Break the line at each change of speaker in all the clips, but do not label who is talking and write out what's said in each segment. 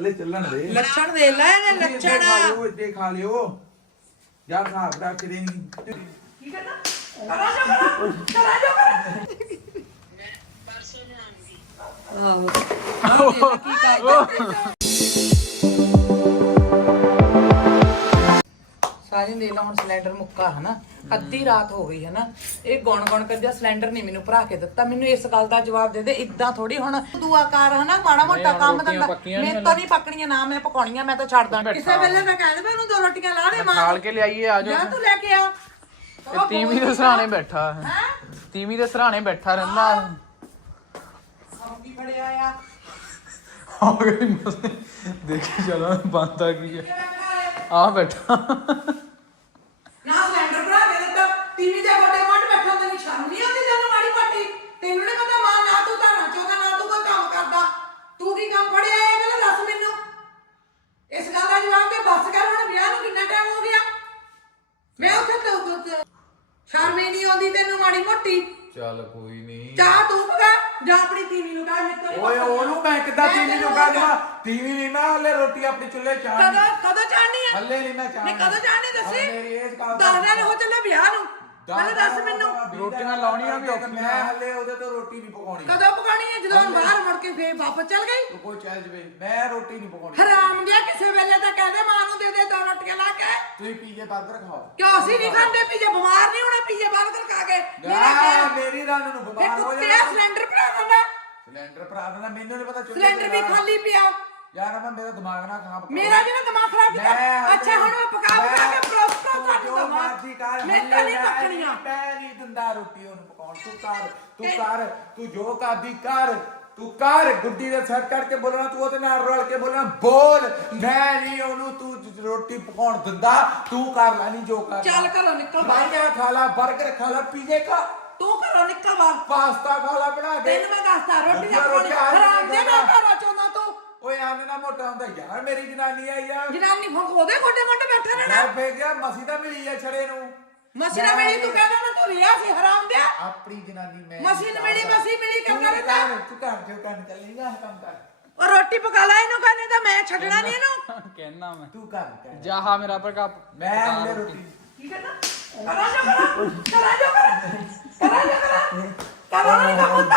ਹਲੇ ਚੱਲਣ ਦੇ।
ਲੱਛਣ ਦੇ ਲੈ ਇਹਨੇ
ਇੱਥੇ ਖਾ
ਲੱਛਣ।
ਲਿਓ ਇੱਥੇ ਖਾ ਲਿਓ। ਜਾ ਖਾ ਬੜਾ ਕਿਤੇ ਨਹੀਂ
ਕੀ ਕਰਨਾ? ਕਰਾ ਜਾ ਕਰਾ ਕਰਾ ਜਾ ਕਰਾ। ਆਹੋ। ਆਹ ਦੇਖ ਕੀ ਕਰਦਾ। ਸਾਜਨ ਦੇ ਲਾ ਹੁਣ ਸਿਲੰਡਰ ਮੁੱਕਾ ਹਨਾ। ਅੱਧੀ ਰਾਤ ਹੋ ਗਈ ਹਨਾ। ਇਹ ਗੌਣ ਗੌਣ ਕਰਦਾ ਸਿਲੰਡਰ ਨਹੀਂ ਮੈਨੂੰ ਭਰਾ ਕੇ ਦਿੱਤਾ। ਮੈਨੂੰ ਇਸ ਗੱਲ ਦਾ ਜਵਾਬ ਦੇ ਦੇ ਇਦਾਂ ਥੋੜੀ ਹੁਣ ਦੁਆ ਕਰ ਹਨਾ ਮਾੜਾ ਮੋਟਾ ਕੰਮ ਧੰਦਾ। ਮੇਰੇ ਤੋਂ ਨਹੀਂ ਪੱਕਣੀਆਂ ਨਾ ਮੈਂ ਪਕਾਉਣੀਆਂ ਮੈਂ ਤਾਂ ਛੱਡ ਦਾਂ ਕਿਸੇ ਵੇਲੇ ਮੈਂ ਕਹਿੰਦਾ ਵੀ ਉਹਨੂੰ ਦੋ ਰੋਟੀਆਂ ਲਾ ਦੇ ਮਾਂ
ਖਾਲ ਕੇ ਲਿਆਈਏ ਆ
ਜਾ ਤੂੰ ਲੈ ਕੇ ਆ।
ਤੀਵੀਂ ਦੇ ਸਰਾਣੇ ਬੈਠਾ ਹੈ।
ਹੈ?
ਤੀਵੀਂ ਦੇ ਸਰਾਣੇ ਬੈਠਾ ਰਹਿੰਦਾ
ਸੌਂਗੀ ਫੜਿਆ ਆ।
ਆ ਗਈ ਮਸੇ ਦੇਖੀ ਚਲਾ ਬੰਦਾ ਕੀ ਹੈ। ਆ ਬੈਠਾ।
ਨਾ ਸਿਲੰਡਰ ਭਰਾ ਕੇ ਦਿੱਤਾ ਟੀਵੀ ਦੇ ਵੱਡੇ ਮੱਟ ਬੈਠਾ, ਤੈਨੂੰ ਸ਼ਰਮ ਨਹੀਂ ਆਉਂਦੀ ਤੈਨੂੰ ਮਾੜੀ ਮੱਟੀ ਤੈਨੂੰ ਨਹੀਂ ਪਤਾ ਮਾਂ ਨਾ ਤੂੰ ਤਾਂ ਚੋਗਾ ਨਾ ਤੂੰ ਕੋਈ ਕੰਮ ਕਰਦਾ। ਤੂੰ ਕੀ ਕੰਮ ਫੜਿਆ ਇਹ ਪਹਿਲਾਂ ਦੱਸ ਮੈਨੂੰ। ਇਸ ਗੱਲ ਦਾ ਜਵਾਬ ਦੇ ਬੱਸ ਕਰ ਹੁਣ ਵਿਆਹ ਨੂੰ ਕਿੰਨਾ ਟਾਈਮ ਹੋ ਗਿਆ। ਮੈਂ ਉੱਥੇ ਤੂੰ ਤੂੰ- ਸ਼ਰਮ ਹੀ ਨਹੀਂ ਆਉਂਦੀ ਤੈਨੂੰ ਮਾੜੀ ਮੋਟੀ।
ਚੱਲ ਕੋਈ ਨਹੀਂ।
ਚਾਹ ਤੂੰ ਪਕਾ ਜਾਂ ਆਪਣੀ ਟੀਵੀ ਨੂੰ ਮੇਰੇ ਤੋਂ
ਓਏ ਉਹਨੂੰ ਮੈਂ ਕਿੱਦਾਂ ਟੀਵੀ ਨੂੰ ਕਹ ਦਵਾਂ ਟੀਵੀ ਨਹੀਂ ਮੈਂ ਹਲੇ ਰੋਟੀ ਆਪਣੀ ਚੁੱਲ੍ਹੇ ਚਾਹ
ਕਦੋਂ ਕਦੋਂ ਚਾਹਨੀ ਆ?
ਹੱਲੇ ਨਹੀਂ ਮੈਂ ਚਾਹ
ਨਹੀਂ ਕਦੋਂ ਚਾਹਨੀ ਦੱਸੀ?
ਮੇਰੀ ਇਸ ਗੱਲ
ਦਸ ਦਿਨ ਹੋ ਚੱਲੇ ਵਿਆਹ ਨੂੰ। ਪਹਿਲਾਂ ਦੱਸ ਮੈਨੂੰ।
ਰੋਟੀਆਂ ਲਾਉਣੀਆਂ ਵੀ ਔਖੀਆਂ।
ਮੈਂ ਹੱਲੇ ਉਹਦੇ ਤੋਂ ਰੋਟੀ ਨਹੀਂ ਪਕਾਉਣੀ।
ਕਦੋਂ ਪਕਾਣੀ ਹੈ ਜਦੋਂ ਬਾਹਰ ਮੁੜ ਕੇ ਫੇਰ ਵਾਪਸ ਚੱਲ ਗਈ?
ਤੂੰ ਕੋਈ ਚੱਲ ਜਵੇ। ਮੈਂ ਰੋਟੀ ਨਹੀਂ ਪਕਾਉਣੀ।
ਹਰਾਮ ਜਿਹਾ ਕਿਸੇ ਵੇਲੇ ਤਾਂ ਕਹਿੰਦੇ ਮਾਂ ਨੂੰ ਦੇ ਦੇ ਦੋ ਰੋਟੀਆਂ ਲਾ ਕੇ
ਤੁਸੀਂ ਪੀਜੇ 버ਗਰ ਖਾਓ
ਕਿਉਂ? ਅਸੀਂ ਨਹੀਂ ਖਾਂਦੇ ਪੀਜੇ ਬਿਮਾਰ ਨਹੀਂ ਹੋਣਾ ਪੀਜੇ ਬਰਗਰ ਖਾ ਕੇ। ਮੇਰਾ
ਨਾ
ਕਿਆ?
ਮੇਰੀ ਰਨ ਨੂੰ
ਫੇਰ
ਬਿਮਾਰ ਹੋ
ਕੁੱਤੇ
ਜਾਣਾ
ਸਿਲੰਡਰ ਭਰਾ ਦਿੰਦਾ?
ਸਿਲੰਡਰ ਭਰਾ ਦੇਣਾ ਮੈਨੂੰ ਨਹੀਂ ਪਤਾ ਚੁੱਲ੍ਹੇ
ਸਿਲੰਡਰ ਵੀ
ਤੇ
ਖਾਲੀ ਪਿਆ।
ਯਾਰ ਮੈਂ ਮੇਰਾ ਦਿਮਾਗ ਨਾ ਖਰਾਬ ਕਰ।
ਮੇਰਾ ਜਿਹੜਾ ਦਿਮਾਗ ਖਰਾਬ ਕੀਤਾ?
ਮੈਂ
ਅੱਛਾ ਹੁਣ ਮੈਂ ਪਕਾ ਪਕਾ ਕੇ ਪਰੋਸਤਾ
ਤੂੰ
ਕੱਟ
ਜੋ
ਦਵਾਂ।
ਮਰਜ਼ੀ ਕਰ
ਮੈਂ ਤਾਂ ਨਹੀਂ ਪਕਣੀਆਂ।
ਮੈਂ ਨਹੀਂ ਦਿੰਦਾ ਰੋਟੀ ਉਹਨੂੰ ਪਕਾਉਣ। ਤੂੰ ਕਰ ਤੂੰ ਕਰ ਤੂੰ ਜੋ ਕਰਦੀ ਕਰ। ਤੂੰ ਕਰ ਗੁੱਡੀ ਦੇ ਸਿਰ ਚੜ ਕੇ ਬੋਲਣਾ ਤੂੰ ਉਹਦੇ ਨਾਲ ਰਲ ਕੇ ਬੋਲਣਾ ਬੋਲ। ਮੈਂ ਨਹੀਂ ਉਹਨੂੰ ਤੂੰ ਰੋਟੀ ਪਕਾਉਣ ਦਿੰਦਾ ਤੂੰ ਕਰ ਲੈ ਨਹੀਂ ਜੋ ਕਰ
ਚੱਲ ਘਰੋਂ ਨਿਕਲ ਬਾਹਰ।
ਬਾਈਆਂ ਖਾ ਲਾ 버ਗਰ ਖਾ ਲਾ ਪੀਜੇ ਖਾ।
ਤੂੰ ਘਰੋਂ ਨਿਕਲ ਬਾਹਰ।
ਪਾਸਤਾ ਖਾ ਲਾ ਬਣਾ ਕੇ
ਤੈਨੂੰ ਮੈਂ ਦੱਸਦਾ ਰੋਟੀ ਦਾ
ਆ
ਹਰਾਮ
ਨਹੀਂ
ਜਿਹਾ
ਦਿੰਦਾ।
ਘਰੋਂ ਚਾਹੁੰਦਾ ਤੂੰ।
ਓਏ ਆਨੇ ਨਾ ਮੋਟਾ ਹੁੰਦਾ ਯਾਰ ਮੇਰੀ ਜਨਾਨੀ ਆ। ਯਾਰ
ਜਨਾਨੀ ਫੋਕ ਉਹਦੇ ਗੋਡੇ ਗੋਡੇ ਬੈਠਾ ਰਹਿਣਾ।
ਮੈਂ ਗਿਆ ਮਸੀ ਤਾਂ ਮਿਲੀ ਆ ਛੜੇ ਨੂੰ।
ਮਸੀਨਾ ਮਿਲੀ ਤੂੰ ਕਹਿੰਦਾ ਨਾ ਤੂੰ ਰਿਆ ਸੀ ਹਰਾਮ ਦਿਆ।
ਆਪਣੀ ਜਨਾਨੀ ਮੈਂ
ਮਸੀਨ ਮਿਲੀ ਮਸੀ ਮਿਲੀ ਕਰਦਾ ਰਹਿੰਦਾ
ਕਰ, ਤੂੰ ਕਰ ਜੋ ਕਰਨ ਚੱਲੇਗਾ ਕੰਮ ਕਰ।
ਉਹ ਰੋਟੀ ਪਕਾ ਲੈ ਇਹਨੂੰ ਕਹਿੰਦੇ ਤਾਂ ਮੈਂ ਛੱਡਣਾ ਨਹੀਂ ਇਹਨੂੰ।
ਕਹਿਣਾ ਮੈਂ।
ਤੂੰ ਕਰ ਕਰ।
ਜਾਹਾ ਮੇਰਾ ਭਰਾ
ਮੈਂ ਹਲੇ ਰੋਟੀ।
ਕੀ ਕਰਨਾ ਕਰਾ ਜਾ ਕਰਾ ਕਰਾ ਜਾ ਕਰਾ ਕਰਾ ਜਾ ਕਰਾ। ਕਰਾਉਣਾ ਨਹੀਂ ਕੰਮ ਹੁੰਦਾ।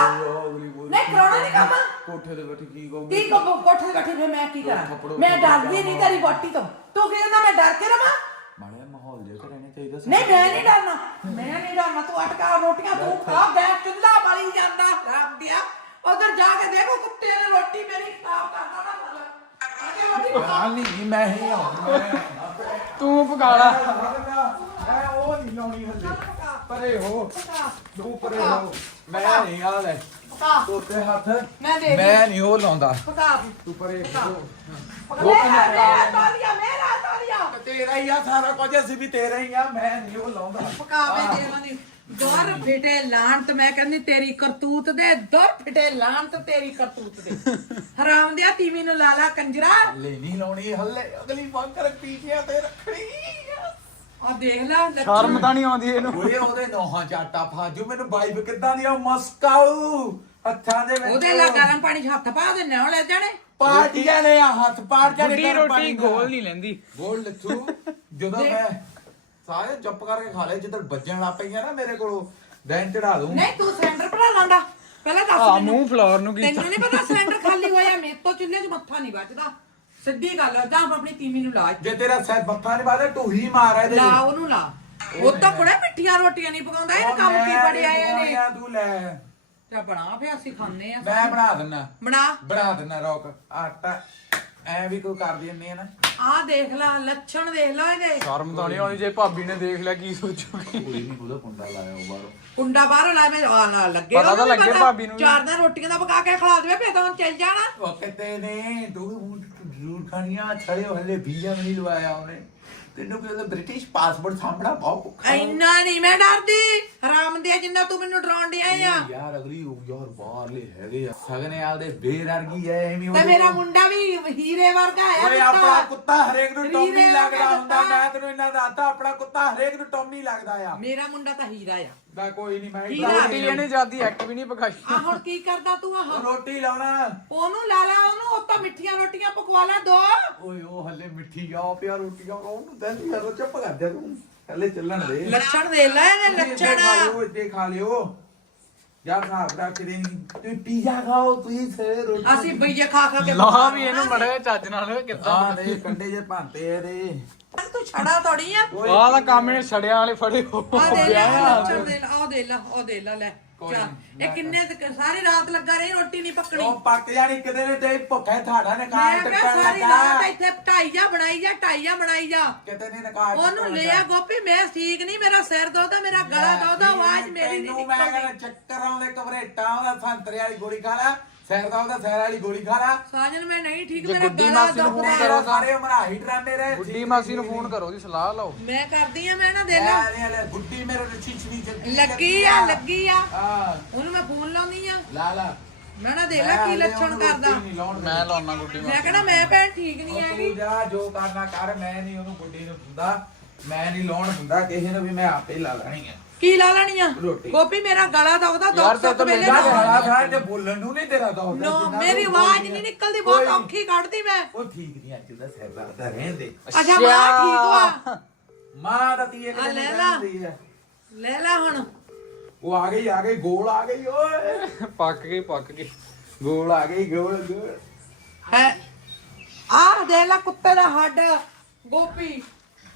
ਨਹੀਂ ਕਰਾਉਣਾ ਨਹੀਂ ਕੰਮ।
ਕੋਠੇ ਤੇ ਬੈਠੀ ਕੀ ਕਹੂੰ
ਕੀ ਕੋ ਕੋਠੇ ਤੇ ਬੈਠੀ ਫਿਰ ਮੈਂ ਕੀ ਕਰਾਂ? ਮੈਂ ਡਰਦੀ ਨਹੀਂ ਤੇਰੀ ਬੋਟੀ ਤੋਂ। ਤੂੰ ਕਹਿੰਦਾ ਮੈਂ ਡਰ ਕੇ ਰਵਾਂ
ਮਾੜਾ ਮਾਹੌਲ ਜਿਹਾ ਤਾਂ ਰਹਿਣਾ ਚਾਹੀਦਾ ਸੀ।
ਨਹੀਂ ਮੈਂ ਨਹੀਂ ਡਰਨਾ। ਮੈਂ ਨਹੀਂ ਡਰਨਾ। ਤੂੰ ਅਟਕਾ ਰੋਟੀਆਂ ਤੂੰ ਖਾ ਗੈਸ ਚੁੱਲ੍ਹਾ ਬਲੀ ਜਾਂਦਾ। ਰਾਮ ਦਿਆ। ਉਧਰ ਜਾ ਕੇ ਦੇਖੋ ਕੁੱਤੇ ਨੇ ਰੋਟੀ ਮੇਰੀ ਖਰਾਬ ਕਰਦਾ ਨਾ ਸਾਲਾ ਆ ਕੇ ਰੋਟੀ ਪਕਾ
ਯਾਰ ਨਹੀਂ ਮੈਂ ਹੀ ਆਉਂਦਾ
ਤੂੰ ਪਕਾਲਾ
ਮੈਂ ਉਹ ਨਹੀਂ ਲਾਉਣੀ ਹੱਲੇ ਪਰੇ ਹੋ। ਤੂੰ ਪਰੇ ਹੋ। ਮੈਂ ਨਹੀਂ ਆ ਲੈ।
ਪਕਾ।
ਤੋਤੇ ਹੱਥ।
ਮੈਂ ਦੇ
ਮੈਂ ਨਹੀਂ ਉਹ ਲਾਉਂਦਾ।
ਪਕਾ।
ਤੂੰ ਪਰੇ
ਪਕਾ।
ਹੋ
ਮੇਰਾ ਮੇਰਾ ਤਾਲੀਆ ਮੇਰਾ ਤਾਲੀਆ
ਤੇਰਾ ਹੀ ਆ ਸਾਰਾ ਕੁਝ ਅਸੀਂ ਵੀ ਤੇਰਾ ਹੀ ਆ ਮੈਂ ਨਹੀਂ ਉਹ ਲਾਉਂਦਾ।
ਪਕਾਵੇ ਦੇ ਉਹਨਾਂ ਦੀ ਦਰ ਫਿਟੇ ਲਾਂਤ ਮੈਂ ਕਹਿੰਦੀ ਤੇਰੀ ਕਰਤੂਤ ਦੇ ਦਰ ਫਿਟੇ ਲਾਂਤ ਤੇਰੀ ਕਰਤੂਤ ਦੇ। ਹਰਾਮ ਦਿਆ ਤੀਵੀ ਨੂੰ ਲਾਲਾ ਕੰਜਰਾ।
ਹੱਲੇ ਨਹੀਂ ਲਾਉਣੀ ਹੱਲੇ ਅਗਲੀ ਬੰਕਰ ਪੀਠਿਆ ਤੇ ਰੱਖਣੀ
ਆ। ਦੇਖ ਲੈ ਲੱਛਣ।
ਸ਼ਰਮ ਤਾਂ ਨਹੀਂ ਆਉਂਦੀ ਇਹਨੂੰ।
ਉਹਦੇ ਨੋਹਾਂ ਚ ਆਟਾ ਫਾਜੂ ਮੈਨੂੰ ਵਾਈਬ ਕਿੱਦਾਂ ਦੀ ਆ ਮਸਕਾਊ। ਹੱਥਾਂ ਦੇ ਵਿੱਚ
ਉਹਦੇ ਲਾ ਗਰਮ ਪਾਣੀ 'ਚ ਹੱਥ ਪਾ ਦੇ ਨਾ ਲੈ ਜਾਣੇ।
ਪਾਰਟੀਆਂ ਨੇ ਆ ਹੱਥ ਪਾੜ ਜਾਣੇ
ਗੁੱਡੀ
ਗਰਮ ਪਾਣੀ
ਰੋਟੀ
ਨਾਲ।
ਗੋਲ ਨਹੀਂ ਲੈਂਦੀ।
ਗੋਲ ਲੱਥੂ ਜਦੋਂ ਮੈਂ ਸਾਰੇ ਚੁੱਪ ਕਰਕੇ ਖਾ ਲਏ ਜਦੋਂ ਵੱਜਣ ਲੱਗ ਪਈਆਂ ਨਾ ਮੇਰੇ ਕੋਲੋਂ ਦੈਨ ਚੜਾ ਦੂੰ।
ਨਹੀਂ ਤੂੰ ਸਿਲੰਡਰ ਭਰਾ ਲਾਂਦਾ। ਪਹਿਲਾਂ ਦੱਸ
ਆ
ਮੈਨੂੰ।
ਮੂੰਹ ਫਲੋਰ ਨੂੰ ਕੀਤਾ
ਤੈਨੂੰ ਨਹੀਂ ਪਤਾ ਸਿਲੰਡਰ ਖਾਲੀ ਹੋਇਆ ਮੇਰੇ ਤੋਂ ਚੁੱਲ੍ਹੇ 'ਚ ਮੱਥਾ ਨਹੀਂ ਵੱਜਦਾ। ਸਿੱਧੀ ਗੱਲ ਆ, ਜਾਂ ਆਪਣੀ ਤੀਵੀ ਨੂੰ ਲਾ।
ਜੇ ਤੇਰਾ ਸੈਟ ਬੱਫਾ ਨਹੀਂ ਬਾਦੇ ਤੂੰ ਹੀ ਮਾਰ ਇਹਦੇ
ਲਾ ਉਹਨੂੰ ਲਾ। ਉਹ ਤਾਂ ਕੁੜੇ ਮਿੱਠੀਆਂ ਰੋਟੀਆਂ ਨਹੀਂ ਪਕਾਉਂਦਾ ਇਹ ਕੰਮ ਕੀ ਬੜਿਆ ਇਹਨੇ।
ਤੂੰ ਲੈ।
ਤੇ ਬਣਾ ਫੇ ਅਸੀਂ ਖਾਂਦੇ ਆ
ਮੈਂ ਬਣਾ ਦਿੰਨਾ।
ਬਣਾ।
ਬਣਾ ਦਿੰਨਾ ਰੋਕ ਆਟਾ। ਐ ਵੀ ਕੋਈ ਕਰ ਦਿੰਨੀ ਆ ਨਾ।
ਆਹ ਦੇਖ ਲੈ ਲੱਛਣ ਦੇਖ ਲੈ ਇਹਦੇ।
ਸ਼ਰਮ ਤਾਂ ਨਹੀਂ ਆਉਂਦੀ ਜੇ ਭਾਬੀ ਨੇ ਦੇਖ ਲਿਆ ਕੀ ਸੋਚੂਗੀ?
ਕੋਈ ਨਹੀਂ ਉਹਦਾ ਕੁੰਡਾ ਲਾਇਆ ਉਹ ਬਾਹਰੋਂ।
ਕੁੰਡਾ ਬਾਹਰੋਂ ਲਾ ਮੈਂ ਆ ਨਾ ਲੱਗੇ
ਪਤਾ ਤਾਂ ਲੱਗੇ। ਭਾਬੀ ਨੂੰ।
ਚਾਰ ਦਿਨ ਰੋਟੀਆਂ ਦਾ ਪਕਾ ਕੇ ਖਿਲਾ ਦੇਵੇ ਫੇਰ ਤਾਂ ਹੁਣ ਚੱਲ ਜਾਣਾ।
ਉਹ ਕਿਤੇ ਨੇ ਤੂੰ ਜ਼ਰੂਰ ਖਾਣੀਆਂ ਛੜੇ ਹਲੇ ਵੀਜ਼ਾ ਵੀ ਨਹੀਂ ਲਵਾਇਆ ਉਹਨੇ। ਤੈਨੂੰ ਕਿ ਉਹਦਾ ਬ੍ਰਿਟਿਸ਼ ਪਾਸਪੋਰਟ ਸਾਹਮਣਾ ਬਹੁਤ ਔਖਾ
ਇੰਨਾ ਨਹੀਂ ਮੈਂ ਡਰਦੀ। ਹਰਾਮ ਦੇ ਜਿੰਨਾ ਤੂੰ ਮੈਨੂੰ ਡਰਾਉਣ ਡਿਆ ਆ।
ਯਾਰ ਅਗਲੀ ਯਾਰ ਬਾਹਰਲੇ ਹੈਗੇ ਆ। ਸਗਨੇਆਲ ਦੇ ਬੇਰ ਵਰਗੀ ਐ ਐਵੇਂ
ਤੇ ਮੇਰਾ ਮੁੰਡਾ ਵੀ ਹੀਰੇ ਵਰਗਾ ਆ
ਓਏ। ਆਪਣਾ ਕੁੱਤਾ ਹਰੇਕ ਨੂੰ ਟੌਮੀ ਲੱਗਦਾ ਹੁੰਦਾ। ਮੈਂ ਤੈਨੂੰ ਇਹਨਾਂ ਦੱਸਦਾ ਆਪਣਾ ਕੁੱਤਾ ਹਰੇਕ ਨੂੰ ਟੌਮੀ ਲੱਗਦਾ ਆ।
ਮੇਰਾ ਮੁੰਡਾ ਤਾਂ ਹੀਰਾ ਆ।
ਦਾ ਕੋਈ ਨਹੀਂ ਮੈਂ
ਠੀਕ ਆ।
ਰੋਟੀ ਇਹਨੇ ਜਾਂਦੀ ਇੱਕ ਵੀ ਨਹੀਂ ਪਕਾਈ।
ਆ ਹੁਣ ਕੀ ਕਰਦਾ ਤੂੰ ਆਹ?
ਰੋਟੀ ਲਾਉਣਾ।
ਉਹਨੂੰ ਲਾ ਲਾ ਉਹਨੂੰ ਉਹ ਤਾਂ ਮਿੱਠੀਆਂ ਰੋਟੀਆਂ ਪਕਵਾ ਲੈ ਦੋ।
ਓਏ ਉਹ ਹੱਲੇ ਮਿੱਠੀ ਆ ਪਿਆ ਰੋਟੀਆਂ ਉਹਨੂੰ ਦਿਲ ਨਹੀਂ ਕਰਦਾ ਚੁੱਪ ਕਰ ਜਾ ਤੂੰ। ਹੱਲੇ ਚੱਲਣ ਦੇ।
ਲੱਛਣ ਦੇ ਲੈ ਇਹਦੇ ਲੱਛਣ।
ਇੱਥੇ ਖਾ ਲਿਓ। ਜਾ ਖਾ ਬੜਾ ਕਿਤੇ ਨਹੀਂ ਤੁਸੀਂ ਪੀਜ਼ਾ ਖਾਓ ਤੁਸੀਂ ਸੇ ਰੋਟੀ
ਅਸੀਂ ਬਈਏ ਖਾ ਖਾ ਕੇ
ਲਾ ਵੀ ਇਹਨੂੰ ਮੜੇ ਚੱਜ ਨਾਲ ਕਿੱਦਾਂ
ਆ ਦੇ ਕੰਡੇ ਜੇ ਭਾਂਤੇ ਇਹਦੇ।
ਤੂੰ ਛੜਾ ਤੋੜੀ ਆ।
ਆਹ ਦਾ ਕੰਮ ਇਹਨੇ ਛੜਿਆਂ ਵਾਲੇ ਫੜੇ ਹੋ।
ਆ ਦੇ ਲੈ ਆਹ ਲੱਛਣ ਦੇ ਲੈ ਉਹ ਦੇ ਲੈ ਉਹ ਦੇ ਲੈ ਲੈ
ਕੋਈ
ਚਾ
ਨੀ,
ਇਹ ਕਿੰਨੇ ਤੱਕ- ਸਾਰੀ ਰਾਤ ਲੱਗਾ ਰਹੀ ਰੋਟੀ ਨਹੀਂ ਪੱਕਣੀ।
ਉਹ ਪੱਕ ਜਾਣੀ ਕਿਤੇ ਨੇ ਤੇ ਭੁੱਖੇ ਠਾੜਾ ਨੇ ਕਾਰ
ਮੈਂ ਕਿਹਾ
ਟੱਕਣ
ਸਾਰੀ
ਲੱਗਾ।
ਰਾਤ ਇੱਥੇ ਢਾਈ ਜਾ ਬਣਾਈ ਜਾ ਢਾਈ ਜਾ ਬਣਾਈ ਜਾ।
ਕਿਤੇ ਨੇ ਨਕਾਰ
ਉਹਨੂੰ ਲਿਆ ਗੋਪੀ ਮੈਂ ਠੀਕ ਨਹੀਂ ਮੇਰਾ ਸਿਰ ਦੋਦਾ ਮੇਰਾ ਗਲਾ ਦੋਦਾ ਆਵਾਜ਼ ਮੇਰੀ ਨਹੀਂ
ਮੈਂ
ਨਿਕਲਦੀ।
ਕਹਿੰਦਾ ਚੱਕਰ ਆਉਂਦੇ ਕਵਰੇਟਾਂ ਉਹਦਾ ਸੰਤਰੇ ਵਾਲੀ ਗੋਲੀ ਖਾ ਲੈ। ਸਿਰ ਦਾ ਉਹਦਾ ਸਿਰ ਵਾਲੀ ਗੋਲੀ ਖਾ ਲੈ।
ਸਾਜਨ ਮੈਂ ਨਹੀਂ ਠੀਕ
ਜੇ
ਮੇਰਾ
ਗੁੱਡੀ
ਗਲਾ
ਮਾਸੀ ਨੂੰ ਫੋਨ
ਦੁਖਦਾ
ਕਰੋ।
ਸਾਰੇ। ਉਮਰਾਂ ਹੀ ਡਰਾਮੇ ਰਹੇ
ਗੁੱਡੀ ਮਾਸੀ ਨੂੰ ਫੋਨ ਕਰੋ ਦੀ ਸਲਾਹ ਲਓ।
ਮੈਂ ਕਰਦੀ ਆ ਮੈਂ ਨਾ ਦੇ ਲਾ
ਲੈ ਲੈ ਗੁੱਡੀ ਮੇਰੇ ਤੇ ਛਿਛਣੀ ਚੱਲਦੀ
ਲੱਗੀ ਆ ਲੱਗੀ ਆ।
ਹਾਂ।
ਉਹਨੂੰ ਮੈਂ ਫੋਨ ਲਾਉਂਦੀ ਆ।
ਲਾ ਲਾ।
ਮੈਂ ਨਾ ਦੇ ਲੈ ਕੀ ਲੱਛਣ ਕਰਦਾ।
ਮੈਂ ਲਾਉਣਾ ਗੁੱਡੀ
ਮੈਂ
ਮਾਸੀ
ਕਹਿਣਾ ਮੈਂ ਭੈਣ ਠੀਕ ਨਹੀਂ ਹੈਗੀ
ਤੂੰ ਜਾ ਜੋ ਕਰਨਾ ਕਰ ਮੈਂ ਨਹੀਂ ਉਹਨੂੰ ਗੁੱਡੀ ਨੂੰ ਦਿੰਦਾ। ਮੈਂ ਨਹੀਂ ਲਾਉਣ ਦਿੰਦਾ ਕਿਸੇ ਨੂੰ ਵੀ ਮੈਂ ਆਪੇ ਲਾ ਲੈਣੀ ਆ।
ਕੀ ਲਾ ਲੈਣੀ ਆ?
ਰੋਟੀ।
ਗੋਪੀ ਮੇਰਾ ਗਲਾ ਦੁਖਦਾ
ਯਾਰ
ਦੁੱਖ
ਤੇ
ਸੁੱਖ
ਤਾਂ
ਵੇਲੇ
ਮੈਨੂੰ
ਨਾ
ਸਾਰਾ ਤੇ ਬੋਲਣ ਨੂੰ ਨਹੀਂ ਤੇਰਾ ਦੌਰ
ਨੋ ਮੇਰੀ ਆਵਾਜ਼ ਨਹੀਂ ਨਿਕਲਦੀ ਬਹੁਤ ਔਖੀ ਕੱਢਦੀ ਮੈਂ।
ਉਹ ਠੀਕ ਨਹੀਂ ਅੱਜ ਦਾ ਸਿਰ ਦਰਦ ਰਹਿਣ ਦੇ।
ਅੱਛਾ ਮਾਂ ਠੀਕ ਵਾ
ਮਾਂ ਦਾ ਤੀਏ
ਆ ਲੈ
ਨਹੀਂ
ਲਾ।
ਕਹਿੰਦੀ ਹੈ
ਲੈ ਲੈ ਹੁਣ।
ਉਹ ਆ ਗਈ ਆ ਗਈ ਗੋਲ ਆ ਗਈ ਓਏ।
ਪੱਕ ਗਈ ਪੱਕ ਗਈ।
ਗੋਲ ਆ ਗਈ ਗੋਲ ਗੋਲ।
ਹੈ। ਆਹ ਦੇ ਲੈ ਕੁੱਤੇ ਦਾ ਹੱਡ। ਗੋਪੀ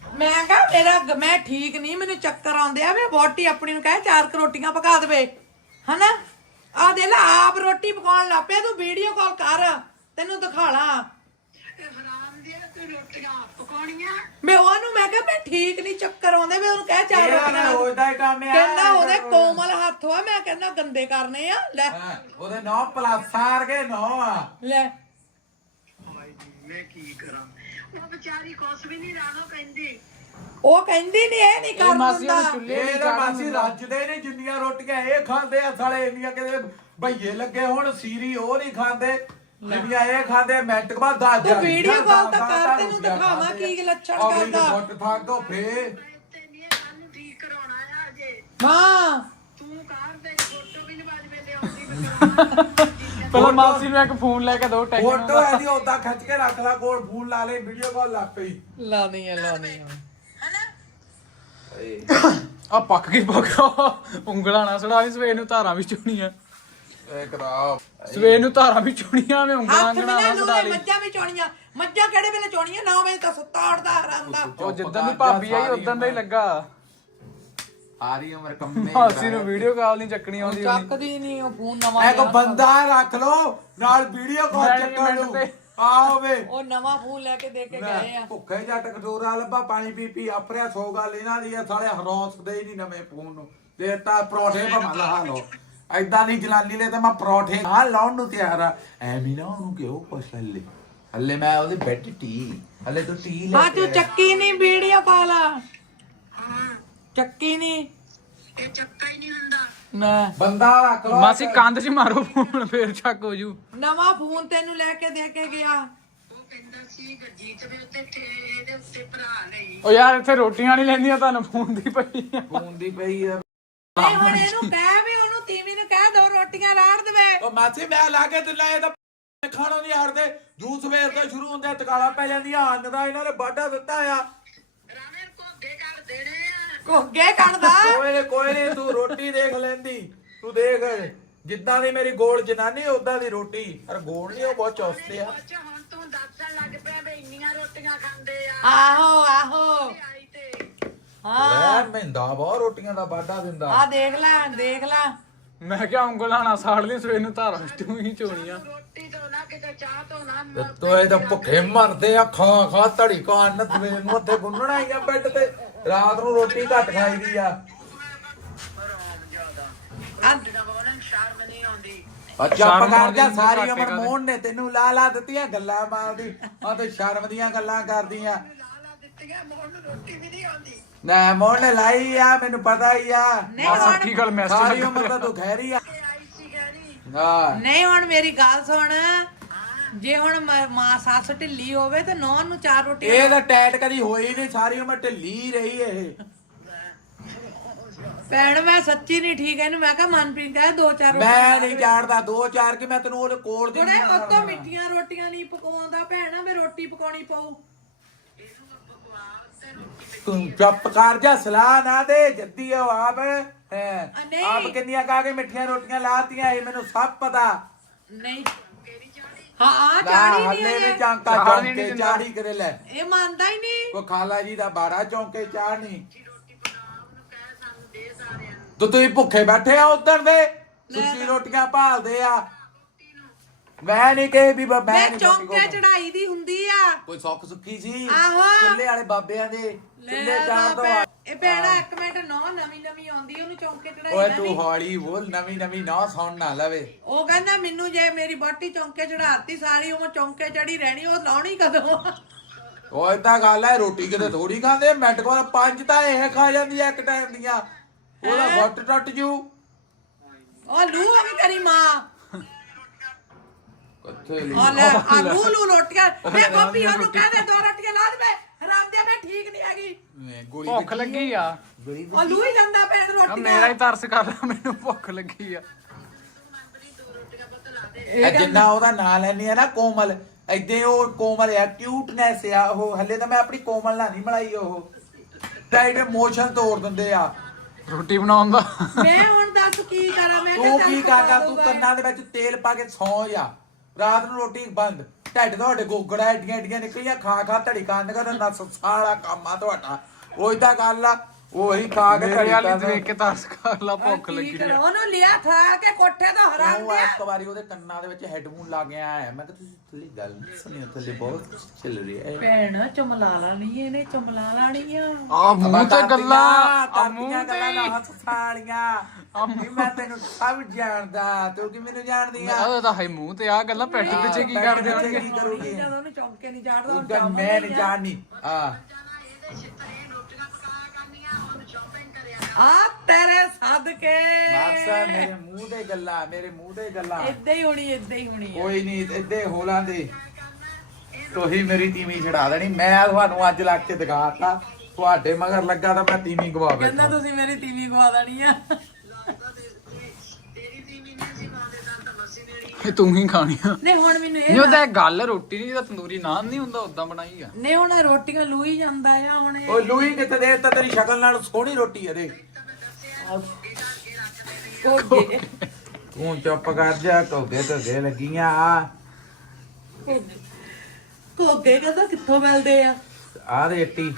ਮੈਂ ਕਹਾ ਮੇਰਾ ਗ- ਮੈਂ ਠੀਕ ਨਹੀਂ ਮੈਨੂੰ ਚੱਕਰ ਆਉਂਦੇ ਆ ਵੇ ਬੋਟੀ ਆਪਣੀ ਨੂੰ ਕਹੇ ਚਾਰ ਕੁ ਰੋਟੀਆਂ ਪਕਾ ਦੇਵੇ। ਹਨਾ? ਆਹ ਦੇ ਲੈ ਆਪ ਰੋਟੀ ਪਕਾਉਣ ਲੱਗ ਪਿਆ ਤੂੰ ਵੀਡੀਓ ਕਾਲ ਕਰ ਤੈਨੂੰ ਦਿਖਾ ਲਾ ਮੈਂ ਉਹਨੂੰ ਮੈਂ ਕਿਹਾ ਮੈਂ ਠੀਕ ਨਹੀਂ ਚੱਕਰ ਆਉਂਦੇ ਵੇ ਉਹਨੂੰ ਕਹਿ ਚਾਰ
ਇਹਦਾ ਨਾ
ਰੋਟੀਆਂ
ਉਹਦਾ ਹੀ ਕੰਮ ਆ।
ਕਹਿੰਦਾ ਉਹਦੇ ਕੋਮਲ ਹੱਥ ਆ ਮੈਂ ਕਹਿੰਦਾ ਗੰਦੇ ਕਰਨੇ ਆ ਲੈ।
ਹਾਂ, ਉਹਦੇ ਨੌ ਪਲਾਸਾਰ ਕੇ ਨੌ ਆ।
ਲੈ।
ਹਾਏ ਜੀ, ਮੈਂ ਕੀ ਕਰਾਂ? ਉਹ ਵਿਚਾਰੀ ਕੁਛ ਵੀ ਨਹੀਂ ਰਾਣੋ ਕਹਿੰਦੀ।
ਉਹ ਕਹਿੰਦੀ ਨਹੀਂ ਇਹ ਨਹੀਂ
ਇਹ
ਕਰਨ
ਮਾਸੀ ਉਹਨੂੰ
ਦਿੰਦਾ।
ਚੁੱਲ੍ਹੇ
ਇਹ
ਨਹੀਂ
ਤਾਂ ਮਾਸੀ। ਰੱਜਦੇ ਨੇ ਜਿੰਨੀਆਂ ਰੋਟੀਆਂ ਇਹ ਖਾਂਦੇ ਆ ਸਾਲੇ ਇੰਨੀਆਂ ਕਿਤੇ ਭਈਏ ਲੱਗੇ ਹੁਣ ਸੀਰੀ ਉਹ ਨਹੀਂ ਖਾਂਦੇ ਜਿੰਨੀਆਂ ਇਹ ਖਾਂਦੇ ਮਿੰਟ ਕੁ ਬਾਅਦ ਦੱਸ
ਤੂੰ ਵੀਡੀਓ ਕਾਲ ਤਾਂ ਕਰ, ਤੈਨੂੰ ਦਿਖਾਵਾਂ ਕੀ ਲੱਛਣ ਕਰਦਾ।
ਫੁੱਟ ਥੱਕ ਦੋ ਫੇ
ਤੇ ਨਹੀਂ ਸਾਨੂੰ ਠੀਕ ਕਰਾਉਣਾ ਆ ਅਜੇ
ਮਾਂ
ਤੂੰ ਕਾਰ ਦੇ ਫੋਟੋ ਵੀ ਨਹੀਂ ਬਾਜ ਵੇਲੇ ਆਉਂਦੀ ਮੈਂ
ਪਹਿਲਾਂ ਮਾਸੀ ਨੂੰ ਇੱਕ ਫੋਨ ਲੈ ਕੇ ਦੋ ਟੈਕਨ
ਫੋਟੋ ਐਦੀ ਉਦਾਂ ਖਿੱਚ ਕੇ ਰੱਖ ਲਾ ਕੋਲ ਫੋਨ ਲਾ ਲੈ ਵੀਡੀਓ ਕਾਲ ਲੱਗ ਪਈ।
ਲਾਉਣੀ ਆ ਲਾਉਣੀ ਆ।
ਆ ਪੱਕ ਗਈ ਪੱਕਾ ਉਂਗਲਾਂ ਨਾ ਸੜਾਈ ਸਵੇਰ ਨੂੰ ਧਾਰਾਂ ਵੀ ਚੁਣੀਆਂ।
ਇਹ ਕਰਾ
ਸਵੇਰ ਨੂੰ ਧਾਰਾਂ ਵੀ ਚੁਣੀਆਂ ਮੈਂ ਉਂਗਲਾਂ
ਹੱਥ
ਅੰਗਣਾ
ਬਿਨਾ ਲੂਏ ਮੱਝਾਂ ਵੀ ਚੋਣੀਆਂ। ਮੱਝਾਂ ਕਿਹੜੇ ਵੇਲੇ ਚੋਣੀਆਂ? 9 ਵਜੇ ਤਾਂ ਸੁੱਤਾ ਉੱਠਦਾ ਆਰਾਮ ਦਾ
ਉਹ ਜਿੱਦਾਂ ਦੀ ਭਾਬੀ ਆਈ ਉਦਾਂ ਦਾ ਹੀ ਲੱਗਾ।
ਸਾਰੀ ਉਮਰ ਕੰਮੇ
ਮਾਸੀ ਨੂੰ ਵੀਡੀਓ ਕਾਲ ਨਹੀਂ ਚੱਕਣੀ ਆਉਂਦੀ
ਚੱਕਦੀ ਨਹੀਂ ਉਹ ਫੋਨ ਨਵਾਂ
ਐ ਕੋ। ਬੰਦਾ ਰੱਖ ਲੋ ਨਾਲ ਵੀਡੀਓ ਕਾਲ ਚੱਕਣ ਨੂੰ।
ਤੇ।
ਆਓ ਵੇ
ਉਹ ਨਵਾਂ ਫੋਨ ਲੈ ਕੇ ਦੇ ਕੇ ਗਏ ਆ।
ਭੁੱਖੇ ਜੱਟ ਕਟੋਰਾ ਲੱਭਾ ਪਾਣੀ ਪੀ ਪੀ ਆਪਰਿਆ ਸੌ ਗੱਲ ਇਹਨਾਂ ਦੀ ਆ ਸਾਲੇ ਹਰੌਸਦੇ ਹੀ ਨਹੀਂ ਨਵੇਂ ਫੋਨ ਨੂੰ। ਦੇਤਾ ਪਰੌਠੇ ਭਮਾ ਲਾ ਲੋ ਐਦਾਂ ਨਹੀਂ ਜਲਾਨੀ ਲੈ ਤੇ ਮੈਂ ਪਰੌਠੇ ਆ ਲਾਉਣ ਨੂੰ ਤਿਆਰ ਆ। ਐਵੇਂ ਨਾ ਉਹਨੂੰ ਕਿਉਂ ਪੁੱਛ ਹੱਲੇ। ਹੱਲੇ ਮੈਂ ਉਹਦੇ ਬੈੱਡ ਟੀ ਹੱਲੇ ਤੂੰ ਟੀ ਲੈ
ਹਾਂ ਤੂੰ ਚੱਕੀ ਨਹੀਂ ਵੀਡੀਓ ਕਾਲ। ਚੱਕੀ ਨਹੀਂ
ਇਹ ਚੱਕਾ ਹੀ ਨਹੀਂ ਹੁੰਦਾ।
ਨਾ।
ਬੰਦਾ ਰੱਖ ਲੋ
ਮਾਸੀ ਕੰਧ 'ਚ ਮਾਰੋ ਫੋਨ ਫੇਰ ਚੱਕ ਹੋ ਜੂ।
ਨਵਾਂ ਫੋਨ ਤੈਨੂੰ ਲੈ ਕੇ ਦੇ ਕੇ ਗਿਆ।
ਉਹ ਕਹਿੰਦਾ ਸੀ ਗਰਜੀਤ ਵੀ ਉੱਤੇ ਠੇ- ਇਹਦੇ ਉੱਤੇ ਭਰਾ ਨਹੀਂ
ਉਹ ਯਾਰ ਇੱਥੇ ਰੋਟੀਆਂ ਨਹੀਂ ਲੈਂਦੀਆਂ ਤੁਹਾਨੂੰ ਫੋਨ ਦੀ ਪਈ ਆ।
ਫੋਨ ਦੀ ਪਈ ਆ।
ਨਹੀਂ ਹੁਣ ਇਹਨੂੰ ਕਹਿ ਵੀ ਉਹਨੂੰ ਤੀਵੀਂ ਨੂੰ ਕਹਿ ਦੋ ਰੋਟੀਆਂ ਰਾੜ ਦੇਵੇ।
ਉਹ ਮਾਸੀ ਮੈਂ ਲਾ ਕੇ ਦਿੰਦਾ ਇਹ ਤਾਂ ਖਾਣੋਂ ਨਹੀਂ ਹਟਦੇ। ਜੂਸ ਵੇਰ ਤੋਂ ਸ਼ੁਰੂ ਹੁੰਦੇ ਤਕਾਲਾ ਪੈ ਜਾਂਦੀਆਂ ਅੰਨ ਦਾ ਇਹਨਾਂ ਨੇ ਵਾਢਾ ਦਿੱਤਾ ਆ।
ਕਰ ਦੇਣੇ। ਆ
ਘੋਗੇ ਕੱਢਦਾ।
ਕੋਈ ਨੀ ਕੋਈ ਨੀ ਤੂੰ ਰੋਟੀ ਦੇਖ ਲੈਂਦੀ। ਤੂੰ ਦੇਖ ਜਿੱਦਾਂ ਦੀ ਮੇਰੀ ਗੋਲ ਜਨਾਨੀ ਉਦਾਂ ਦੀ ਰੋਟੀ। ਪਰ ਗੋਲ ਨਹੀਂ ਉਹ ਬਹੁਤ ਚੌਸਤੇ ਆ।
ਹੁਣ ਤੂੰ ਦੱਸਣ ਲੱਗ ਪਿਆ ਵੀ ਇੰਨੀਆਂ ਰੋਟੀਆਂ ਖਾਂਦੇ ਆ।
ਆਹੋ ਆਹੋ।
ਆਈ ਤੇ।
ਹਾਂ।
ਲੈ ਮਹਿੰਦਾ ਬਹੁਤ ਰੋਟੀਆਂ ਦਾ ਵਾਢਾ ਦਿੰਦਾ।
ਆ ਦੇਖ ਲੈ ਦੇਖ ਲੈ।
ਮੈਂ ਕਿਹਾ ਉਂਗਲਾਂ ਨਾ ਸਾੜ ਲਈ ਸਵੇਰ ਨੂੰ ਧਾਰਾਂ ਤੂੰ ਹੀ ਚੋਣੀਆਂ।
ਰੋਟੀ ਤੋਂ ਨਾ ਕਿਤੇ ਚਾਹ ਤੋਂ ਨਾ
ਤੇ ਤੋਏ ਤਾਂ ਭੁੱਖੇ ਮਰਦੇ ਆ। ਖਾ ਖਾ ਧੜੀ ਕਾ ਅੰਨ ਸਵੇਰ ਨੂੰ ਉੱਥੇ ਗੁੰਨਣਾ ਹੀ ਆ ਬੈੱਡ ਤੇ। ਰਾਤ ਨੂੰ ਰੋਟੀ ਘੱਟ ਖਾਈਦੀ ਆ।
ਅੰਦਰ ਬੋਲਣ ਸ਼ਰਮ ਨਹੀਂ ਆਉਂਦੀ
ਆ ਚੁੱਪ ਕਰ ਜਾ ਸਾਰੀ ਉਮਰ। ਮੋਹਨ ਨੇ ਤੈਨੂੰ ਲਾ ਲਾ ਦਿੱਤੀਆਂ ਗੱਲਾਂ ਮਾਰਦੀ ਆ ਤੇ ਸ਼ਰਮ ਦੀਆਂ ਗੱਲਾਂ ਕਰਦੀਆਂ।
ਨੂੰ ਰੋਟੀ ਵੀ ਨਹੀਂ ਆਉਂਦੀ
ਨਾ ਮੋਹਨ ਨੇ ਲਾਈ ਆ ਮੈਨੂੰ ਪਤਾ ਹੀ ਆ।
ਕੀ ਗੱਲ ਮੈਸੇਜ
ਸਾਰੀ ਉਮਰ ਤਾਂ ਤੂੰ ਖੈਰੀ ਆ। ਹਾਂ।
ਨਹੀਂ ਹੁਣ ਮੇਰੀ ਗੱਲ ਸੁਣ। ਜੇ ਹੁਣ ਮ- ਮਾਂ ਸੱਸ ਢਿੱਲੀ ਹੋਵੇ ਤੇ ਨੌਂ ਨੂੰ ਚਾਰ ਰੋਟੀਆਂ
ਇਹ ਤਾਂ ਟੈਟ ਕਦੀ ਹੋਈ ਨਹੀਂ ਸਾਰੀ ਉਮਰ ਢਿੱਲੀ ਰਹੀ ਇਹ।
ਭੈਣ ਮੈਂ ਸੱਚੀ ਨਹੀਂ ਠੀਕ ਇਹਨੂੰ ਮੈਂ ਕਿਹਾ ਮਨਪ੍ਰੀਤ ਕਹੇ ਦੋ ਚਾਰ
ਮੈਂ ਨਹੀਂ ਜਾਣਦਾ ਦੋ ਚਾਰ ਕਿ ਮੈਂ ਤੈਨੂੰ ਉਹਦੇ ਕੋਲ ਦੀ
ਥੋੜੇ ਉਹ ਤੋਂ ਮਿੱਠੀਆਂ ਰੋਟੀਆਂ ਨਹੀਂ ਪਕਾਉਂਦਾ ਭੈਣ ਮੈਂ ਰੋਟੀ ਪਕਾਉਣੀ ਪਊ।
ਤੂੰ ਚੁੱਪ ਕਰ ਜਾ ਸਲਾਹ ਨਾ ਦੇ ਜੱਦੀ ਹੋ ਆਪ ਹੈ।
ਨਹੀਂ।
ਆਪ ਕਿੰਨੀਆਂ ਕਾ ਕੇ ਮਿੱਠੀਆਂ ਰੋਟੀਆਂ ਲਾਤੀਆਂ ਇਹ ਮੈਨੂੰ ਸਭ ਪਤਾ।
ਨਹੀਂ। ਹਾਂ ਆ ਚਾੜੀ
ਹੱਲੇ
ਨਹੀਂ
ਨੇ
ਇਹ।
ਚਾਂਕਾ
ਚਾੜ
ਚੌਂਕੇ
ਨਹੀਂ।
ਚਾੜੀ ਕਰੇ ਲੈ।
ਇਹ ਮੰਨਦਾ ਹੀ ਨਹੀਂ।
ਕੋ ਖਾਲਾ ਜੀ ਦਾ ਬਾਰਾ ਚੌਂਕੇ ਚਾੜਨੀ
ਰੋਟੀ ਬਣਾ ਉਹਨੂੰ ਕਹਿ ਸਾਨੂੰ ਦੇ ਸਾਰਿਆਂ ਨੂੰ।
ਤੂੰ ਤੁਸੀਂ ਭੁੱਖੇ ਬੈਠੇ ਆ ਉਧਰ ਦੇ। ਸੁੱਚੀ ਰੋਟੀਆਂ ਭਾਲਦੇ ਆ। ਮੈਂ ਨਹੀਂ ਕਹੇ ਵੀ ਬ- ਮੈਂ
ਮੈਂ
ਨਹੀਂ
ਚੌਂਕੇ ਚੜਾਈ ਦੀ ਹੁੰਦੀ ਆ।
ਕੋਈ ਸੁੱਖ ਸੁੱਖੀ ਸੀ?
ਆਹੋ।
ਚੁੱਲ੍ਹੇ ਵਾਲੇ ਬਾਬਿਆਂ ਦੇ ਚੁੱਲ੍ਹੇ
ਲੈ
ਚਾੜ ਦੋ
ਬਾਬੇ, ਇਹ ਭੈਣਾ ਇੱਕ ਮਿੰਟ ਨੌ ਨਵੀਂ ਆਉਂਦੀ ਉਹਨੂੰ ਚੌਂਕੇ ਚੜਾਈ
ਓਏ
ਦਾ
ਤੂੰ
ਨਹੀਂ
ਹੌਲੀ ਬੋਲ ਨਵੀਂ ਨਵੀਂ ਨਾ ਸੁਣ ਨਾ ਲਵੇ।
ਉਹ ਕਹਿੰਦਾ ਮੈਨੂੰ ਜੇ ਮੇਰੀ ਬੋਟੀ ਚੌਂਕੇ ਚੜਾਤੀ ਸਾਰੀ ਉਮਰ ਚੌਂਕੇ ਚੜੀ ਰਹਿਣੀ ਉਹ ਲਾਉਣੀ ਕਦੋਂ
ਓਏ ਤਾਂ ਗੱਲ ਹੈ ਰੋਟੀ ਕਿਤੇ ਥੋੜੀ ਖਾਂਦੇ? ਮਿੰਟ ਕੋਲ ਪੰਜ ਤਾਂ ਇਹ ਖਾ ਜਾਂਦੀ ਆ ਇੱਕ ਟਾਈਮ ਦੀਆਂ। ਉਹਦਾ ਗੁੱਟ ਟੁੱਟ ਜੂ।
ਉਹ ਲੂ ਹੋ ਗਈ ਤੇਰੀ ਮਾਂ।
ਕਿੱਥੇ
ਉਹ ਲੈ ਆ ਲੂ। ਲੂ ਰੋਟੀਆਂ। ਮੈਂ ਗੋਪੀ ਉਹਨੂੰ ਕਹਦੇ ਦੋ ਰੋਟੀਆਂ ਲਾ ਦੇ ਹਰਾਮ ਦੇ ਮੈਂ ਠੀਕ ਨਹੀਂ ਹੈਗੀ।
ਗੋਲੀ
ਭੁੱਖ ਲੱਗੀ ਆ।
ਉਹ ਲੂ ਹੀ ਜਾਂਦਾ ਪੈਣ
ਆ
ਰੋਟੀਆਂ।
ਮੇਰਾ ਹੀ ਤਰਸ ਕਰ ਰਿਹਾ ਮੈਨੂੰ ਭੁੱਖ ਲੱਗੀ ਆ।
ਇਹ ਜਿੰਨਾ ਉਹਦਾ ਨਾਂ ਲੈਣੀ ਆ ਨਾ ਕੋਮਲ ਐਦੇ ਉਹ ਕੋਮਲ ਆ ਕਿਊਟਨੈਸ ਆ ਉਹ ਹੱਲੇ ਤਾਂ ਮੈਂ ਆਪਣੀ ਕੋਮਲ ਨਾਲ ਨਹੀਂ ਬਣਾਈ ਉਹ। ਡਾਇਟ ਇਮੋਸ਼ਨ ਤੋੜ ਦਿੰਦੇ ਆ।
ਰੋਟੀ ਬਣਾਉਣ ਦਾ।
ਮੈਂ ਹੁਣ ਦੱਸ ਕੀ ਕਰਾਂ ਮੈਂ
ਤੂੰ ਕੀ ਕਰਦਾ ਤੂੰ। ਕੰਨਾਂ ਦੇ ਵਿੱਚ ਤੇਲ ਪਾ ਕੇ ਸੌਂ ਜਾ। ਰਾਤ ਨੂੰ ਰੋਟੀ ਬੰਦ। ਢਿੱਡ ਤੁਹਾਡੇ ਗੋਗੜਾ ਐਡੀਆਂ ਐਡੀਆਂ ਨਿਕਲੀਆਂ ਖਾ ਖਾ ਧੜੀ ਕੰਨ ਕਰ ਨਾ ਸਾਰਾ ਕੰਮ ਆ ਤੁਹਾਡਾ। ਉਹੀ ਤਾਂ ਗੱਲ ਆ ਉਹੀ ਖਾ ਕੇ ਕੰਨ
ਦੇਖ ਕੇ ਤਰਸ ਕਰ ਲਾ ਭੁੱਖ
ਕੀ
ਲੱਗੀ
ਕਰਾਂ?
ਆ।
ਉਹਨੂੰ ਲਿਆ ਥਾ ਕੇ ਕੋਠੇ ਤੋਂ ਹਰਾਮ
ਉਹ ਇੱਕ ਵਾਰੀ ਉਹਦੇ ਕੰਨਾਂ ਦੇ ਵਿੱਚ ਹੈੱਡਫੋਨ ਲਾ ਗਿਆ ਹੈ ਮੈਂ ਕਿਹਾ ਤੁਸੀਂ ਥੱਲੇ ਗੱਲ ਨਹੀਂ ਸੁਣੀ ਥੱਲੇ ਬਹੁਤ ਚੱਲ ਰਹੀ ਹੈ।
ਭੈਣ ਚਮਲਾ ਲਾਣੀ ਇਹਨੇ ਚਮਲਾ ਲਾਣੀ ਆ।
ਆ ਮੂੰਹ ਤੇ ਗੱਲਾਂ ਆ ਮੂੰਹ
ਗੱਲਾਂ ਨਾ
ਤੇ
ਹੱਥ ਸਾਲੀਆਂ। ਵੀ ਮੈਂ ਤੈਨੂੰ ਸਭ ਜਾਣਦਾ ਤੂੰ ਕਿ ਮੈਨੂੰ ਜਾਣਦੀ ਆ?
ਉਹਦਾ ਤਾਂ ਹੈ ਮੂੰਹ ਤੇ ਆ ਗੱਲਾਂ ਪਿੱਠ ਪਿੱਛੇ ਕੀ
ਪਿੱਛੇ
ਹੋਣਗੇ?
ਕੀ ਕਰੂਗੀ?
ਜਦੋਂ ਉਹਨੂੰ ਚੌਂਕੇ ਨਹੀਂ ਚਾੜਦਾ ਉਹ
ਉਦੋਂ ਮੈਂ ਨਹੀਂ ਜਾਣਨੀ ਆ।
ਆ ਤੇਰੇ ਸਦਕੇ।
ਮਾਕਸਾ ਮੇਰੇ ਮੂੰਹ ਤੇ ਗੱਲਾਂ ਮੇਰੇ ਮੂੰਹ ਤੇ ਗੱਲਾਂ।
ਇਦਾਂ ਹੀ ਹੋਣੀ ਇਦਾਂ ਹੀ ਹੋਣੀ ਆ।
ਕੋਈ ਨਹੀਂ ਇੱਦੇ ਹੋਲਾਂ ਦੇ। ਤੁਸੀਂ ਮੇਰੀ ਤੀਵੀਂ ਛਡਾ ਦੇਣੀ। ਮੈਂ ਤੁਹਾਨੂੰ ਅੱਜ ਲੱਗ ਕੇ ਦਿਖਾਤਾ। ਤੁਹਾਡੇ ਮਗਰ ਲੱਗਾ ਤਾਂ ਮੈਂ ਤੀਵੀਂ ਗਵਾ
ਕਹਿੰਦਾ
ਬੈਠਾ
ਤੁਸੀਂ ਮੇਰੀ ਤੀਵੀਂ ਗਵਾ ਦੇਣੀ ਆ।
ਦੀ ਤਾਂ ਤਾਂ
ਇਹ ਤੂੰ ਹੀ ਖਾਣੀ ਆ।
ਨੇ ਹੁਣ ਮੈਨੂੰ ਇਹ
ਨਹੀਂ ਉਹਦਾ ਇਹ ਗੱਲ ਰੋਟੀ ਨਹੀਂ ਜਿਹਦਾ ਤੰਦੂਰੀ ਨਾਨ ਨਹੀਂ ਹੁੰਦਾ ਉਦਾਂ ਬਣਾਈ ਆ।
ਨੇ ਹੁਣ ਰੋਟੀਆਂ ਲੂਈ ਜਾਂਦਾ ਆ ਹੁਣ ਇਹ।
ਉਹ ਲੂਈ ਕਿਤੇ ਦੇ ਤਾਂ ਤੇਰੀ ਸ਼ਕਲ ਨਾਲ ਸੋਹਣੀ ਰੋਟੀ ਹੈ ਦੇ
ਘੋਗੇ
ਤੂੰ ਚੁੱਪ ਕਰ ਜਾ ਕੋਗੇ ਤੇ ਦੇ ਲੱਗੀਆਂ। ਆ
ਘੋਗੇ ਕਹਿੰਦਾ ਕਿੱਥੋਂ ਮਿਲਦੇ ਆ?
ਆ ਦੇ ਅੱਟੀ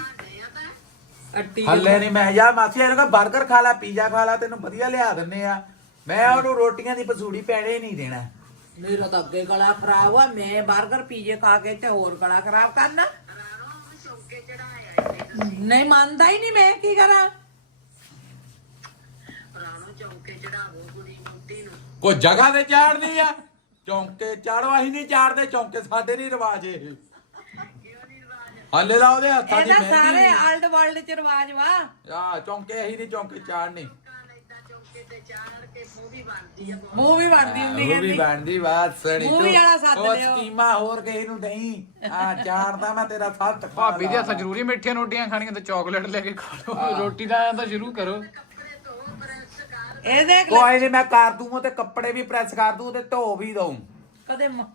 ਅੱਟੀ
ਹੱਲੇ ਨਹੀਂ ਮੈਂ ਯਾਰ ਮਾਸੀ ਇਹਨੂੰ ਕਹਾ 버ਗਰ ਖਾ ਲੈ ਪੀਜ਼ਾ ਖਾ ਲੈ ਤੈਨੂੰ ਵਧੀਆ ਲਿਆ ਦਿੰਨੇ ਆ। ਮੈਂ ਉਹਨੂੰ ਰੋਟੀਆਂ ਦੀ ਪਸੂੜੀ ਪੈਣੇ ਨਹੀਂ ਦੇਣਾ।
ਮੇਰਾ ਤਾਂ ਅੱਗੇ ਗਲਾ ਖਰਾਬ ਆ ਮੈਂ 버ਗਰ ਪੀਜੇ ਖਾ ਕੇ ਤੇ ਹੋਰ ਗਲਾ ਖਰਾਬ ਕਰਨਾ। ਨਹੀਂ ਮੰਨਦਾ ਹੀ ਨਹੀਂ ਮੈਂ ਕੀ ਕਰਾਂ
ਰਾਣੋ ਚੌਕੇ ਚੜਾਵੋ ਕੁੜੀ ਮੁੰਡੀ ਨੂੰ।
ਕੋਈ ਜਗ੍ਹਾ ਤੇ ਚਾੜਨੀ ਆ? ਚੌਂਕੇ ਚਾੜੋ ਅਸੀਂ ਨਹੀਂ ਚਾੜਦੇ ਚੌਂਕੇ ਸਾਡੇ ਨਹੀਂ ਰਿਵਾਜ ਇਹ। ਹੱਲੇ ਦਾ ਉਹਦੇ ਹੱਥਾਂ ਦੀ
ਇਹਦਾ ਸਾਰੇ
ਮਹਿੰਦੀ
ਆਲਡ ਵਰਲਡ ਚ ਰਿਵਾਜ ਵਾ।
ਆ ਚੌਂਕੇ ਅਸੀਂ ਨਹੀਂ ਚੌਂਕੇ ਚਾੜਨੇ।
ਕਾਲ ਏਦਾਂ ਚੌਕੇ ਤੇ ਚਾੜ ਕੇ ਮੂਵੀ ਬਣਦੀ ਆ ਬਹੁਤ।
ਮੂੰਹ ਵੀ ਬਣਦੀ ਹੁੰਦੀ
ਉਹ ਵੀ
ਕਹਿੰਦੀ।
ਬਣਦੀ ਬਾਤ ਸਣੀ
ਮੂੰਹ ਵੀ ਵਾਲਾ ਸੱਦ
ਉਹ
ਲਿਓ।
ਸਕੀਮਾ ਹੋਰ ਕਿਸੇ ਨੂੰ ਨਹੀਂ ਆ ਚਾੜਦਾ ਮੈਂ ਤੇਰਾ ਸੱਤ ਖਾ
ਭਾਬੀ ਦੇ। ਹੱਥ ਜ਼ਰੂਰੀ ਮਿੱਠੀਆਂ ਰੋਟੀਆਂ ਖਾਣੀਆਂ ਤੇ ਚਾਕਲੇਟ ਲੈ ਕੇ ਖਾ ਲਓ। ਰੋਟੀ ਦਾ ਤਾਂ ਸ਼ੁਰੂ ਕਰੋ।
ਇਹ ਦੇਖ ਲੈ
ਕੋਈ ਨਹੀਂ ਮੈਂ ਕਰ ਦੂੰ ਉਹ ਤੇ ਕੱਪੜੇ ਵੀ ਪ੍ਰੈਸ ਕਰ ਦੂੰ ਤੇ ਧੋ ਵੀ ਦਊਂ।
ਕਦੇ ਮ-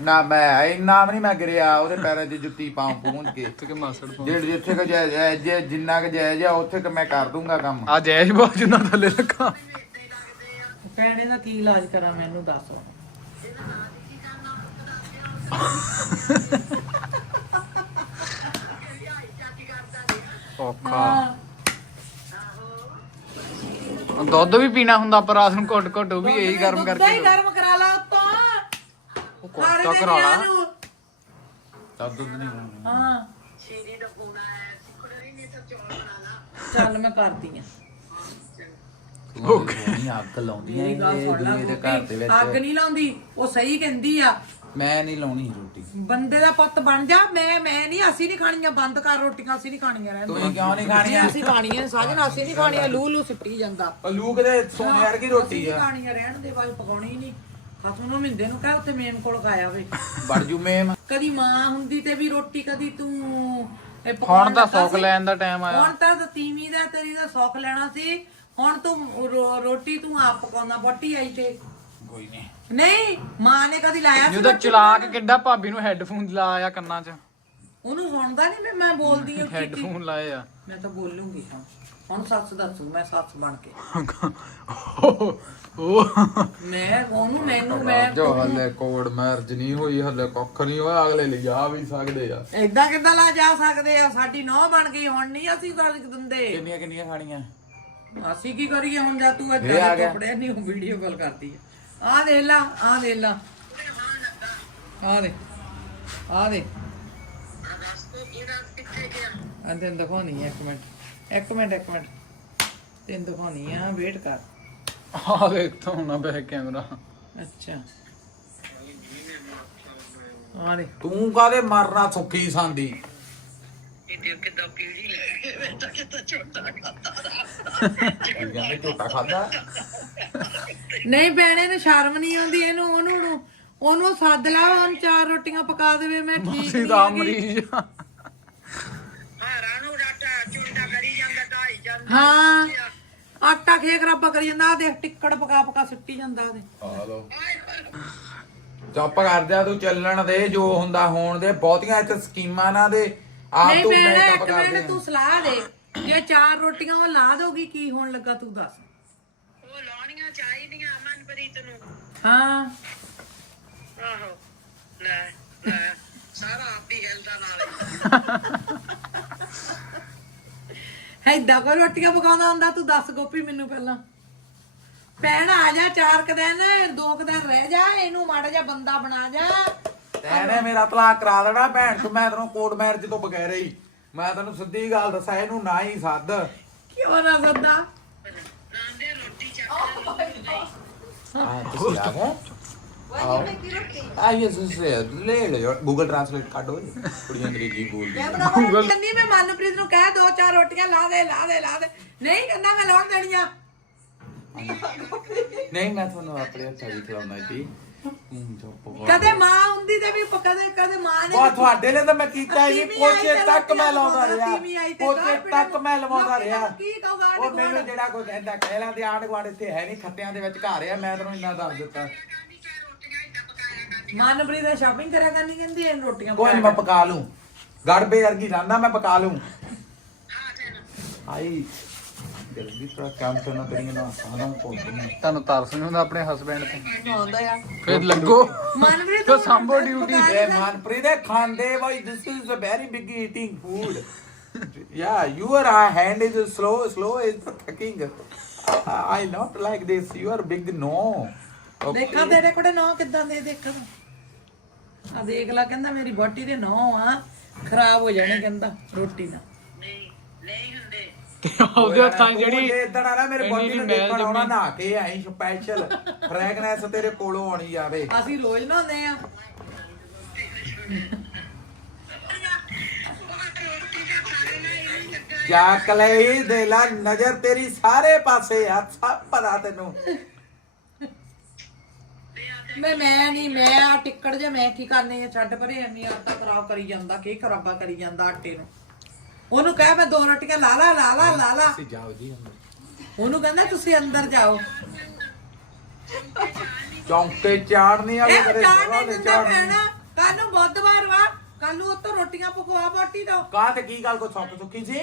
ਨਾ ਮੈਂ ਇੰਨਾ ਵੀ ਨਹੀਂ ਮੈਂ ਗਿਰਿਆ ਉਹਦੇ ਪੈਰਾਂ 'ਚ ਜੁੱਤੀ ਪਾਉਂ ਪੂੰਝ ਕੇ।
ਕਿ ਮਾਸੜ
ਜਿਹੜੇ ਜਿੱਥੇ ਕ ਜਾਇਜ਼ ਜੇ ਜਿੰਨਾ ਕ ਜਾਇਜ਼ ਆ ਉੱਥੇ ਕ ਮੈਂ ਕਰ ਦੂੰਗਾ ਕੰਮ।
ਆ ਜੈਸ਼ ਬਾਜ ਨਾ ਥੱਲੇ ਲੱਗਾ।
ਭੈਣੇ ਦਾ ਕੀ ਇਲਾਜ ਕਰਾਂ ਮੈਨੂੰ ਦੱਸ।
ਔਖਾ। ਦੁੱਧ ਵੀ ਪੀਣਾ ਹੁੰਦਾ ਪਰ ਰਾਤ ਨੂੰ ਘੁੱਟ ਘੁੱਟ ਉਹ ਵੀ ਇਹੀ ਗਰਮ
ਦੁੱਧ ਹੀ
ਕਰਕੇ
ਗਰਮ ਕਰਾ ਲਾ ਉਤੋਂ।
ਕੋਟਾ ਕਰਾ ਲਾ।
ਤਾਂ ਦੁੱਧ ਨਹੀਂ ਹੋਣਾ।
ਹਾਂ।
ਤਾਂ ਚੌਲ ਬਣਾ ਲਾ।
ਚੱਲ ਮੈਂ ਕਰਦੀ ਆ
ਨਹੀਂ ਅੱਗ ਲਾਉਂਦੀਆਂ ਇਹ ਦੂਏ ਦੇ ਘਰ ਦੇ
ਗੋਪੀ, ਅੱਗ
ਵਿੱਚ
ਨਹੀਂ ਲਾਉਂਦੀ ਉਹ ਸਹੀ ਕਹਿੰਦੀ ਆ।
ਮੈਂ ਨਹੀਂ ਲਾਉਣੀ ਰੋਟੀ।
ਬੰਦੇ ਦਾ ਪੁੱਤ ਬਣ ਜਾ ਮੈਂ ਮੈਂ ਨਹੀਂ ਅਸੀਂ ਨਹੀਂ ਖਾਣੀਆਂ ਬੰਦ ਕਰ ਰੋਟੀਆਂ ਅਸੀਂ ਨਹੀਂ ਖਾਣੀਆਂ ਰਹਿਣ
ਤੂੰ ਕਿਉਂ ਨਹੀਂ
ਦੇ
ਖਾਣੀਆਂ?
ਅਸੀਂ ਖਾਣੀਆਂ ਸਾਜਨ ਅਸੀਂ ਨਹੀਂ ਖਾਣੀਆਂ ਲੂ ਲੂ ਸਿੱਟੀ ਜਾਂਦਾ।
ਉਹ ਲੂਕ ਦੇ ਸੋਨੇ ਵਰਗੀ ਰੋਟੀ
ਅਸੀਂ
ਆ।
ਨਹੀਂ ਖਾਣੀਆਂ ਰਹਿਣ ਦੇ ਬਾਅਦ ਪਕਾਉਣੀ ਹੀ ਨਹੀਂ। ਖਸਮ ਨੂੰ ਮਿੰਦੇ ਨੂੰ ਕਹਿ ਉੱਤੇ ਮੇਮ ਕੋਲ ਖਾਇਆ ਵੇ।
ਬੜ ਜੂ ਮੇਮ।
ਕਦੀ ਮਾਂ ਹੁੰਦੀ ਤੇ ਵੀ ਰੋਟੀ ਕਦੀ ਤੂੰ ਇਹ ਪਕਾਉਣ
ਹੁਣ ਤਾਂ
ਲੱਗਾ
ਸੁੱਖ
ਸੀ।
ਲੈਣ ਦਾ ਟਾਈਮ ਆਇਆ।
ਹੁਣ ਤਾਂ ਤੀਵੀਂ ਦਾ ਤੇਰੀ ਦਾ ਸੁੱਖ ਲੈਣਾ ਸੀ। ਹੁਣ ਤੂੰ ਰੋ- ਰੋਟੀ ਤੂੰ ਆਪ ਪਕਾਉਣਾ ਬੱਟੀ ਆਈ ਤੇ।
ਕੋਈ ਨਹੀਂ।
ਨਹੀਂ ਮਾਂ ਨੇ ਕਦੀ ਲਾਇਆ ਸੀ
ਜਦੋਂ? ਚਲਾ ਕੇ ਕਿੱਡਾ ਭਾਬੀ ਨੂੰ ਹੈੱਡਫੋਨ ਲਾਇਆ ਕੰਨਾਂ 'ਚ।
ਉਹਨੂੰ ਸੁਣਦਾ ਨਹੀਂ ਮੈਂ ਬੋਲਦੀ ਹਾਂ ਕੀ
ਹੈੱਡਫੋਨ ਲਾਏ ਆ।
ਮੈਂ ਤਾਂ ਬੋਲੂੰਗੀ ਹਾਂ ਹੁਣ ਸੱਸ ਦੱਸੂ ਮੈਂ ਸੱਸ ਬਣ ਕੇ।
ਉਹ
ਮੈਂ ਉਹਨੂੰ ਮੈਨੂੰ ਮੈਂ
ਜੋ ਹਲੇ ਕੋਡ ਮੈਰਜ ਨਹੀਂ ਹੋਈ ਹਲੇ ਕੱਖ ਨਹੀਂ ਹੋਇਆ ਅਗਲੇ ਲਿਜਾ ਵੀ ਸਕਦੇ ਆ।
ਏਦਾਂ ਕਿੱਦਾਂ ਲਾ ਜਾ ਸਕਦੇ ਆ? ਸਾਡੀ ਨੌ ਬਣ ਗਈ ਹੁਣ ਨਹੀਂ ਅਸੀਂ ਗੱਲ ਦਿੰਦੇ।
ਕਿੰਨੀਆਂ ਕਿੰਨੀਆਂ ਖਾਣੀਆਂ?
ਅਸੀਂ ਕੀ ਕਰੀਏ ਹੁਣ ਜਾ ਤੂੰ
ਗਿਆ।
ਕੱਪੜੇ ਨਹੀਂ ਵੀਡੀਓ ਕਾਲ ਕਰਦੀ ਆ। ਆ ਦੇ ਲਾ ਆ ਦੇ ਲਾ। ਆ ਦੇ ਆ ਦੇ ਆ ਤੈਨੂੰ ਦਿਖਾਉਣੀ ਆ ਇੱਕ ਮਿੰਟ ਇੱਕ ਮਿੰਟ ਇੱਕ ਮਿੰਟ। ਤੈਨੂੰ ਦਿਖਾਉਣੀ ਆ ਵੇਟ ਕਰ।
ਆ ਦੇਖ ਤੋਂ ਨਾ ਬੈਕ ਕੈਮਰਾ।
ਅੱਛਾ। ਆ ਦੇ
ਤੂੰ ਕਾਦੇ ਮਰਨਾ ਸੁੱਖੀ ਸੰਦੀ?
ਇਹ ਦੇਖ ਕਿਦਾਂ ਪੀੜੀ ਲੈ ਕੇ ਬੈਠਾ ਕਿਤਾ ਛੋਟਾ ਖਾਤਾ
ਕਹਿੰਦੇ ਝੋਟਾ ਖਾਦਾ।
ਨਹੀਂ ਭੈਣੇ ਨੂੰ ਸ਼ਰਮ ਨਹੀਂ ਆਉਂਦੀ ਇਹਨੂੰ ਉਹਨੂੰ ਨੂੰ- ਉਹਨੂੰ ਸੱਦ ਲਾ ਹੁਣ ਚਾਰ ਰੋਟੀਆਂ ਪਕਾ ਦੇਵੇ ਮੈਂ ਠੀਕ
ਮਾਸੀ
ਨਹੀਂ
ਦਾ
ਹੈਗੀ।
ਮਰੀਜ਼ ਆ।
ਹਾਰਾਂ ਨੂੰ ਡਾਟਾ ਝੁੰਡਾ ਕਰੀ ਜਾਂਦਾ ਢਾਈ ਜਾਂਦਾ।
ਹਾਂ। ਆਟਾ ਖੇਕ ਰੱਬਾ ਕਰੀ ਜਾਂਦਾ ਆ ਦੇਖ ਟਿੱਕੜ ਪਕਾ ਪਕਾ ਸਿੱਟੀ ਜਾਂਦਾ ਉਹਦੇ।
ਆ ਲੋ ਚੁੱਪ ਕਰ ਜਾ ਤੂੰ ਚੱਲਣ ਦੇ ਜੋ ਹੁੰਦਾ ਹੋਣ ਦੇ। ਬਹੁਤੀਆਂ ਇੱਥੇ ਸਕੀਮਾਂ ਨਾ ਦੇ। ਆਪ
ਨਹੀਂ
ਤੂੰ
ਭੈਣੇ
ਮੇਕਅਪ
ਇੱਕ
ਕਰ
ਮਿੰਟ ਤੂੰ ਸਲਾਹ ਦੇ। ਜੇ ਚਾਰ ਰੋਟੀਆਂ ਉਹ ਲਾ ਦੋਗੀ ਕੀ ਹੋਣ ਲੱਗਾ ਤੂੰ ਦੱਸ।
ਉਹ ਲਾਉਣੀਆਂ ਚਾਹੀਦੀਆਂ ਮਨਪ੍ਰੀਤ ਨੂੰ।
ਹਾਂ।
ਆਹੋ। ਲੈ ਲੈ। ਸਾਰਾ ਆਪੀ ਹਿਲਦਾ ਨਾਲ
ਐਦਾਂ ਕੋਈ ਰੋਟੀਆਂ ਪਕਾਉਂਦਾ ਹੁੰਦਾ ਤੂੰ ਦੱਸ ਗੋਪੀ ਮੈਨੂੰ ਪਹਿਲਾਂ। ਭੈਣ ਆ ਜਾ ਚਾਰ ਕੁ ਦਿਨ ਦੋ ਕੁ ਦਿਨ ਰਹਿ ਜਾ ਇਹਨੂੰ ਮਾੜਾ ਜਿਹਾ ਬੰਦਾ ਬਣਾ ਜਾ।
ਤੈਨੇ ਮੇਰਾ ਤਲਾਕ ਕਰਾ ਦੇਣਾ ਭੈਣ ਤੂੰ ਮੈਂ ਤੈਨੂੰ ਕੋਰਟ ਮੈਰਿਜ ਤੋਂ ਬਗੈਰ ਹੀ। ਮੈਂ ਤੈਨੂੰ ਸਿੱਧੀ ਗੱਲ ਦੱਸਾਂ ਇਹਨੂੰ ਨਾ ਹੀ ਸੱਦ।
ਕਿਉਂ ਨਾ ਸੱਦਾ?
ਨਾਂਦੇ ਰੋਟੀ ਚੱਕ
ਆ ਤੁਸੀਂ ਆ ਗਏ? ਆਓ। ਆ ਇਹ ਸੁਸੇ ਲੈ ਲੈ ਗੂਗਲ ਟ੍ਰਾਂਸਲੇਟ ਕੱਢੋ ਕੁੜੀਆਂ ਅੰਗਰੇਜ਼ੀ ਬੋਲਦੀ
ਗੂਗਲ ਕਹਿੰਦੀ ਮੈਂ ਮਨਪ੍ਰੀਤ ਨੂੰ ਕਹਿ ਦੋ ਚਾਰ ਰੋਟੀਆਂ ਲਾ ਦੇ ਲਾ ਦੇ ਲਾ ਦੇ। ਨਹੀਂ ਕਹਿੰਦਾ ਮੈਂ ਲਾਉਣ ਦੇਣੀਆਂ।
ਨਹੀਂ ਮੈਂ ਤੁਹਾਨੂੰ ਆਪਣੇ ਹੱਥਾਂ ਦੀ ਹੂੰ ਜੋ
ਕਦੇ ਮਾਂ ਹੁੰਦੀ ਤੇ ਵੀ ਪ- ਕਦੇ ਕਦੇ ਮਾਂ ਨੇ
ਉਹ ਤੁਹਾਡੇ ਲਈ ਤਾਂ ਮੈਂ ਕੀਤਾ ਹੀ
ਤੀਵੀਂ ਆਈ
ਪੋਚੇ
ਤੇ
ਤੱਕ ਮੈਂ ਲਾਉਂਦਾ ਰਿਹਾ।
ਤੀਵੀਂ ਆਈ ਤੇ
ਪੋਚੇ
ਗਾਲ
ਤੱਕ ਮੈਂ ਲਵਾਉਂਦਾ
ਲੋਕੀ
ਰਿਹਾ।
ਕੀ ਕਹੂਗਾ
ਉਹ ਮੈਨੂੰ? ਜਿਹੜਾ ਕੋਈ ਕਹਿੰਦਾ ਕਹਿ ਲੈਂਦੇ ਆਂਢ ਗੁਆਂਢ ਇੱਥੇ ਹੈ ਨਹੀਂ ਖੱਤਿਆਂ ਦੇ ਵਿੱਚ ਘਰ ਆ ਮੈਂ ਤੈਨੂੰ ਇੰਨਾ ਦੱਸ ਦਿੱਤਾ।
ਮਨਪ੍ਰੀਤ ਦਾ ਸ਼ਾਪਿੰਗ ਕਰਿਆ ਕਰਨੀ ਕਹਿੰਦੀ ਇਹ ਰੋਟੀਆਂ
ਕੋਈ ਨੀ ਮੈਂ ਪਕਾ ਲੂੰ। ਗੜਬੇ ਵਰਗੀ ਰਹਿੰਦਾ ਮੈਂ ਪਕਾ ਲੂੰ। ਆਈ। ਜਲਦੀ ਥੋੜਾ ਕੰਮ ਕਰਨਾ ਕਰੀਏ ਨਾ ਸਾਰਾ ਕੋਈ ਨਹੀਂ।
ਤੁਹਾਨੂੰ ਤਰਸ ਨਹੀਂ ਹੁੰਦਾ ਆਪਣੇ ਹਸਬੰਡ ਤੇ?
ਆਉਂਦਾ ਆ।
ਫਿਰ ਲੱਗੋ।
ਮਨਪ੍ਰੀਤ
ਤਾਂ ਸੰਭੋ ਡਿਊਟੀ
ਇਹ ਮਨਪ੍ਰੀਤ ਇਹ ਖਾਂਦੇ ਬਾਈ this is a very big eating food yeah your hand is slow slow is cooking i not like this you are big no Okay.
ਦੇਖਾਂ ਤੇਰੇ ਕੋਲੇ ਨੌ ਕਿੱਦਾਂ ਦੇ ਦੇਖਾਂ। ਆ ਦੇਖ ਲੈ ਕਹਿੰਦਾ ਮੇਰੀ ਬੋਟੀ ਦੇ ਨੌ ਆ ਖਰਾਬ ਹੋ ਜਾਣੇ ਕਹਿੰਦਾ ਰੋਟੀ
ਹੁੰਦੇ
ਤੇ ਉਹਦੇ ਹੱਥਾਂ 'ਚ ਜਿਹੜੀ
ਇਦਾਂ ਨਾ ਮੇਰੇ ਬੋਡੀ ਨੂੰ ਦੇਖਣ ਆਉਣਾ
ਜੰਮੀ।
ਨਾ ਕੇ ਆਈ ਸਪੈਸ਼ਲ ਫ੍ਰੈਗਨੈਂਸ ਤੇਰੇ ਕੋਲੋਂ ਆਉਣੀ ਜਾਵੇ।
ਅਸੀਂ ਰੋਜ਼ ਨਹਾਉਂਦੇ ਆ।
ਜਾਕ ਲਈ ਦੇ ਲਾ ਨਜ਼ਰ ਤੇਰੀ ਸਾਰੇ ਪਾਸੇ ਆ ਸਭ ਪਤਾ ਤੈਨੂੰ।
ਮੈਂ ਮੈਂ ਨਹੀਂ ਮੈਂ ਆ ਟਿੱਕੜ ਜੇ ਮੈਂ ਕੀ ਕਰਨੇ ਆ ਛੱਡ ਪਰੇ ਐਵੇਂ ਆਟਾ ਖਰਾਬ ਕਰੀ ਜਾਂਦਾ ਕੀ ਖਰਾਬਾ ਕਰੀ ਜਾਂਦਾ ਆਟੇ ਨੂੰ। ਉਹਨੂੰ ਕਹਿ ਮੈਂ ਦੋ ਰੋਟੀਆਂ ਲਾ ਲਾ ਲਾ ਲਾ ਲਾ ਲਾ।
ਤੁਸੀਂ ਜਾਓ ਜੀ
ਉਹਨੂੰ ਕਹਿੰਦਾ ਤੁਸੀਂ ਅੰਦਰ ਜਾਓ।
ਚੌਂਕੇ ਚਾੜਨੀ ਆ
ਇਹ
ਕਦੇ
ਨਹੀਂ ਦਿੰਦਾ
ਚਾੜਨੀ
ਪੈਣਾ ਕੱਲ ਨੂੰ ਬੁੱਧਵਾਰ ਵਾ ਕੱਲ ਨੂੰ ਉੱਤੋਂ ਰੋਟੀਆਂ ਪਕਵਾ ਬੋਟੀ ਤੋਂ।
ਕਾਹ ਤੇ ਕੀ ਗੱਲ ਕੋ ਸੌਂਪ ਚੁੱਕੀ ਸੀ?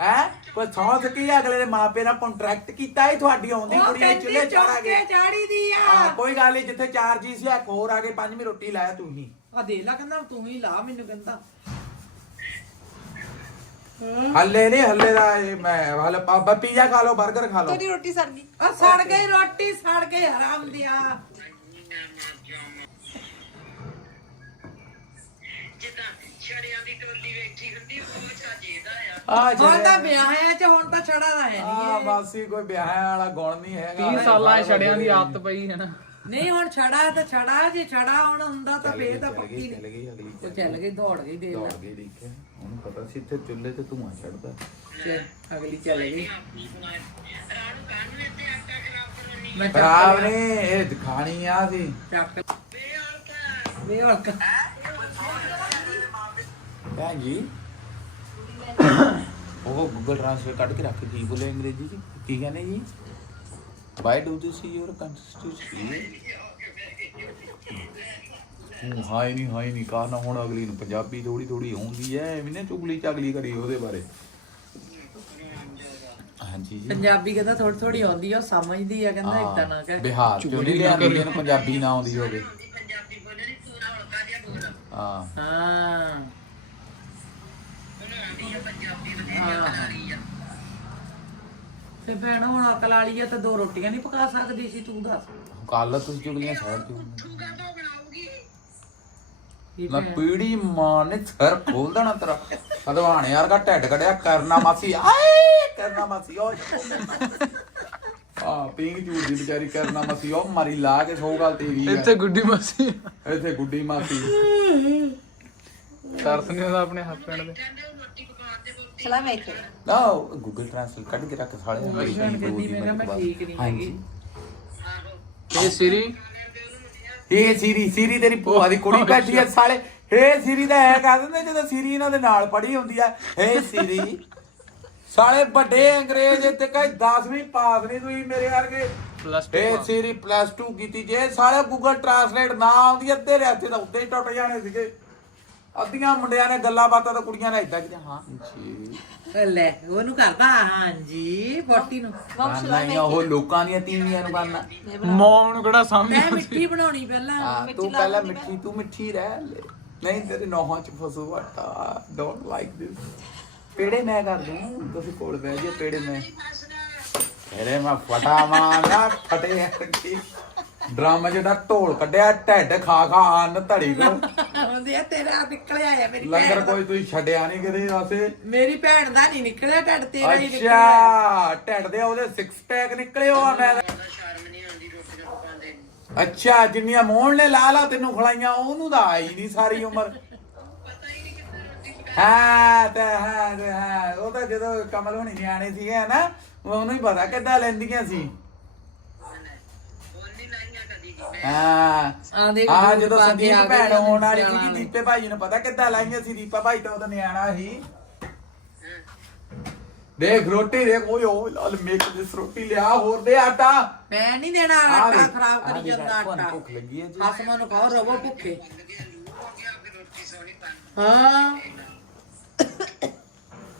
ਹੈ? ਕੋਈ ਸੌਂ ਸਕੀ ਆ, ਅਗਲੇ ਦੇ ਮਾਪੇ ਨਾਲ ਕੰਟਰੈਕਟ ਕੀਤਾ ਹੀ ਤੁਹਾਡੀ ਆਉਂਦੀ
ਉਹ
ਕੁੜੀ ਦੇ
ਕਹਿੰਦੀ
ਚੁੱਲ੍ਹੇ ਚਾੜਾਂਗੇ
ਚੌਂਕੇ ਚਾੜੀ ਦੀ ਆ।
ਕੋਈ ਗੱਲ ਨਹੀਂ ਜਿੱਥੇ ਚਾਰ ਜੀ ਸੀ ਇੱਕ ਹੋਰ ਆ ਕੇ ਪੰਜਵੀਂ ਰੋਟੀ ਲਾਇਆ ਤੂੰ ਹੀ।
ਆ ਦੇਖ ਲੈ ਕਹਿੰਦਾ ਤੂੰ ਹੀ ਲਾ ਮੈਨੂੰ ਕਹਿੰਦਾ।
ਹੱਲੇ ਨਹੀਂ ਹੱਲੇ ਦਾ ਇਹ ਮੈਂ ਹੱਲੇ ਪਾਪਾ ਪੀਜ਼ਾ ਖਾ ਲਓ 버ਗਰ ਖਾ ਲਓ।
ਤੇਰੀ ਰੋਟੀ ਸੜ ਗਈ।
ਆ ਸੜ ਗਈ ਰੋਟੀ ਸੜ ਗਈ ਹਰਾਮ ਦਿਆ।
ਜਿੱਦਾਂ ਛੜਿਆਂ ਦੀ ਟੋਲੀ ਵੇਖੀ ਹੁੰਦੀ ਉਹ ਚਾਜੇਦਾ ਆ।
ਆ
ਹੁਣ ਤਾਂ ਵਿਆਹ ਹੈ ਚ ਹੁਣ ਤਾਂ ਛੜਾ ਦਾ ਹੈ
ਆ
ਨਹੀਂ
ਬਾਸੀ ਕੋਈ ਵਿਆਹ ਵਾਲਾ ਗੁਣ ਨਹੀਂ ਹੈਗਾ।
30 ਸਾਲਾਂ ਛੜਿਆਂ ਦੀ ਆਦਤ ਪਈ ਹੈ ਨਾ।
ਨਹੀਂ ਹੁਣ ਛੜਾ ਤਾਂ ਛੜਾ ਜੇ ਛੜਾ ਹੁਣ ਹੁੰਦਾ ਤਾਂ ਫੇਰ ਤਾਂ
ਚੱਲ
ਪੱਕੀ
ਗਈ
ਨਹੀਂ।
ਚੱਲ ਗਈ ਅਗਲੀ
ਚੱਲ ਗਈ ਦੌੜ ਗਈ ਦੇ
ਦੌੜ ਗਈ ਦੇਖਿਆ ਉਹਨੂੰ ਪਤਾ ਸੀ ਇੱਥੇ ਚੁੱਲ੍ਹੇ ਤੇ ਧੂਆਂ ਛੱਡਦਾ
ਅਗਲੀ ਚੱਲ ਗਈ
ਖਰਾਬ ਕਰਨੀ
ਮੈਂ
ਖਰਾਬ ਨੇ ਇਹ ਖਾਣੀ ਆ ਸੀ
ਚੱਕ ਵੇ ਹਲਕਾ
ਭੈਣ ਜੀ। ਉਹ ਗੂਗਲ ਟ੍ਰਾਂਸਲੇਟ ਕੱਢ ਕੇ ਰੱਖ ਕੀ ਬੋਲੇ ਅੰਗਰੇਜ਼ੀ ਚ? ਕੀ ਕਹਿੰਦੇ ਜੀ? Why do you see your constitution ਹੂੰ ਹਾਈ ਨਹੀਂ ਹਾਈ ਨਹੀਂ ਕਾਹਨਾ ਹੁਣ ਅਗਲੀ ਨੂੰ ਪੰਜਾਬੀ ਥੋੜੀ ਥੋੜੀ ਆਉਂਦੀ ਐ ਐਵੇਂ ਨੇ ਚੁਗਲੀ ਚਗਲੀ ਕਰੀ ਉਹਦੇ ਬਾਰੇ। ਹਾਂਜੀ ਜੀ।
ਪੰਜਾਬੀ ਕਹਿੰਦਾ ਥੋੜੀ ਥੋੜੀ ਆਉਂਦੀ ਆ ਉਹ ਸਮਝਦੀ ਆ ਕਹਿੰਦਾ
ਹਾਂ,
ਇਦਾਂ ਨਾ ਕਹਿ।
ਬਿਹਾਰ ਚੋਂ ਨਹੀਂ ਲਿਆਂਦੀ ਜਿਹਨੂੰ ਪੰਜਾਬੀ ਨਾ ਆਉਂਦੀ ਹੋਵੇ।
ਪੰਜਾਬੀ ਬੋਲਣੀ ਪੂਰਾ ਹਲਕਾ ਜਿਹਾ ਬੋਲ
ਹਾਂ।
ਹਾਂ।
ਉਹਨੂੰ ਆਉਂਦੀ ਆ ਪੰਜਾਬੀ ਬਥੇਰੀ ਬਣਾ ਰਹੀ ਆ
ਤੇ ਭੈਣ ਹੁਣ ਅਕਲ ਵਾਲੀ ਆ ਤੇ ਦੋ ਰੋਟੀਆਂ ਨਹੀਂ ਪਕਾ ਸਕਦੀ ਸੀ ਤੂੰ ਦੱਸ।
ਕੱਲ ਤੁਸੀਂ ਚੁਗਲੀਆਂ ਛੱਡ ਦਿਓ ਮੈਂ? ਪੀੜੀ ਮਾਂ ਨੇ ਸਿਰ ਖੋਲ ਦੇਣਾ ਤੇਰਾ। ਹਦਵਾਣੇ ਯਾਰ ਦਾ ਢੱਡ ਕੜਿਆ ਕਰਨਾ ਮਾਸੀ ਆਏ ਕਰਨਾ ਮਾਸੀ ਓਏ ਆ ਪਿੰਗ ਜੂਰ ਦੀ ਵਿਚਾਰੀ ਕਰਨਾ ਮਾਸੀ ਉਹ ਮਾਰੀ ਲਾ ਕੇ ਸੌ ਗੱਲ ਤੇਰੀ ਆ।
ਇੱਥੇ ਗੁੱਡੀ ਮਾਸੀ।
ਇੱਥੇ ਗੁੱਡੀ ਮਾਸੀ।
ਤਰਸ ਨਹੀਂ ਆਉਂਦਾ ਆਪਣੇ ਹਸਬੰਡ ਦੇ।
ਚਲਾ ਮੈਂ ਇੱਥੇ
ਨਾ ਗੂਗਲ ਟ੍ਰਾਂਸਲੇਟ ਕੱਢ ਕੇ ਰੱਖ ਸਾਲੇ
ਹੈਗੀ।
ਆਹੋ
ਇਹ ਸਿਰੀ
ਇਹ ਸੀਰੀ ਸੀਰੀ ਤੇਰੀ ਭੂਆ ਦੀ ਕੁੜੀ ਬੈਠੀ ਐ ਸਾਲੇ। ਏ ਸੀਰੀ ਦਾ ਐ ਕਹਿ ਦਿੰਦੇ ਜਦੋਂ ਸੀਰੀ ਇਹਨਾਂ ਦੇ ਨਾਲ ਪੜੀ ਹੁੰਦੀ ਆ ਏ ਸੀਰੀ ਸਾਲੇ ਵੱਡੇ ਅੰਗਰੇਜ਼ ਤੇ ਕਈ 10ਵੀਂ ਪਾਸ ਨਹੀਂ ਤੁਸੀਂ ਮੇਰੇ ਵਰਗੇ।
ਪਲੱਸ
ਏ ਸੀਰੀ ਪਲੱਸ 2 ਕੀਤੀ ਜੇ। ਸਾਲੇ ਗੂਗਲ ਟ੍ਰਾਂਸਲੇਟ ਨਾ ਆਉਂਦੀ ਅੱਧੇ ਰਸਤੇ ਤਾਂ ਉੱਤੇ ਹੀ ਟੁੱਟ ਜਾਣੇ ਸੀਗੇ। ਅੱਧੀਆਂ ਮੁੰਡਿਆਂ ਨੇ ਗੱਲਾਂ ਬਾਤਾਂ ਤਾਂ ਕੁੜੀਆਂ ਨੇ ਇਦਾਂ ਕਿ ਹਾਂ। ਜੀ।
ਲੈ ਉਹਨੂੰ ਕਰਦਾ ਹਾਂਜੀ ਬੋਟੀ ਨੂੰ।
ਨਹੀਂ ਉਹ ਲੋਕਾਂ ਦੀਆਂ ਤੀਵੀਆਂ ਨੂੰ ਕਰਨਾ।
ਮੌਮ ਨੂੰ ਕਿਹੜਾ ਸਮਝ
ਮੈਂ ਮਿੱਠੀ ਬਣਾਉਣੀ ਪਹਿਲਾਂ।
ਹਾਂ ਤੂੰ ਪਹਿਲਾਂ ਮਿੱਠੀ ਤੂੰ ਮਿੱਠੀ ਰਹਿ ਲੈ। ਨਹੀਂ ਤੇਰੇ ਨੋਹਾਂ ਚ ਫਸੂ ਆਟਾ। ਡੋਨਟ ਲਾਈਕ ਦਿਸ ਪੇੜੇ ਮੈਂ ਕਰ ਦੂੰ ਤੁਸੀਂ ਕੋਲ ਬਹਿ ਜਾ ਪੇੜੇ ਮੈਂ। ਤੇਰੇ ਮੈਂ ਫਟਾ ਮਾਰਨਾ ਫਟੇ ਕੀ। ਡਰਮ ਜਿਹੜਾ ਢੋਲ ਕੱਢਿਆ ਢੱਡ ਖਾ ਖਾ ਅੰਨ ਧੜੀ ਕੋ
ਆਉਂਦੇ ਆ ਤੇਰਾ ਨਿਕਲਿਆ ਆ ਮੇਰੀ
ਲੰਗਰ
ਭੈਣ ਦਾ।
ਕੋਈ ਤੁਸੀਂ ਛੱਡਿਆ ਨਹੀਂ ਕਿਤੇ ਵਾਸਤੇ
ਮੇਰੀ ਭੈਣ ਦਾ ਨਹੀਂ ਨਿਕਲਿਆ ਢੱਡ ਤੇਰਾ ਹੀ ਨਿਕਲਿਆ।
ਅੱਛਾ ਢੱਡ ਦੇ ਉਹਦੇ 6 ਪੈਕ ਨਿਕਲੇ ਹੋ ਆ ਮੈਂ। ਤਾਂ- ਅੱਛਾ ਜਿੰਨੀਆਂ ਮੋਹਣ ਨੇ ਲਾ ਲਾ ਤੈਨੂੰ ਖਲਾਈਆਂ ਉਹਨੂੰ ਤਾਂ ਆਈ ਨਹੀਂ ਸਾਰੀ ਉਮਰ।
ਹੀ
ਤੇ ਹਾਂ ਤੇ ਹਾਂ ਉਹ ਤਾਂ ਜਦੋਂ ਕਮਲ ਹੋਣੀ ਨਿਆਣੇ ਸੀਗੇ ਨਾ ਉਹਨੂੰ ਹੀ ਪਤਾ ਕਿੱਦਾਂ ਲੈਂਦੀਆਂ ਸੀ
ਬੋਲ ਨਹੀਂ ਲਾਈਆਂ ਕਦੀ ਜੀ ਮੈਂ
ਹਾਂ।
ਆ ਦੇਖ ਦੂਰ
ਜਦੋਂ ਸੰਦੀਪ
ਆ
ਭੈਣ
ਆ
ਹੋਣ ਵਾਲੀ
ਵਾਲੇ।
ਦੀਪੇ ਭਾਈ ਨੂੰ ਪਤਾ ਕਿੱਦਾਂ ਲਾਈਆਂ ਸੀ ਦੀਪਾ ਭਾਈ ਤਾਂ ਉਹਦਾ ਨਿਆਣਾ ਸੀ। ਦੇਖ ਰੋਟੀ ਦੇਖ ਓਏ ਓਏ ਲਾਲ ਮੇਕ ਦਿਸ ਰੋਟੀ ਲਿਆ ਹੋਰ ਦੇ ਆਟਾ।
ਮੈਂ ਨਹੀਂ ਦੇਣਾ
ਆ
ਆਟਾ ਖਰਾਬ
ਆ
ਕਰੀ ਜਾਂਦਾ ਆਟਾ।
ਭੁੱਖ ਲੱਗੀ ਹੈ ਜੀ।
ਹਸਮਾਂ ਨੂੰ ਖਾਓ ਰਵੋ ਭੁੱਖੇ।
ਹੋ।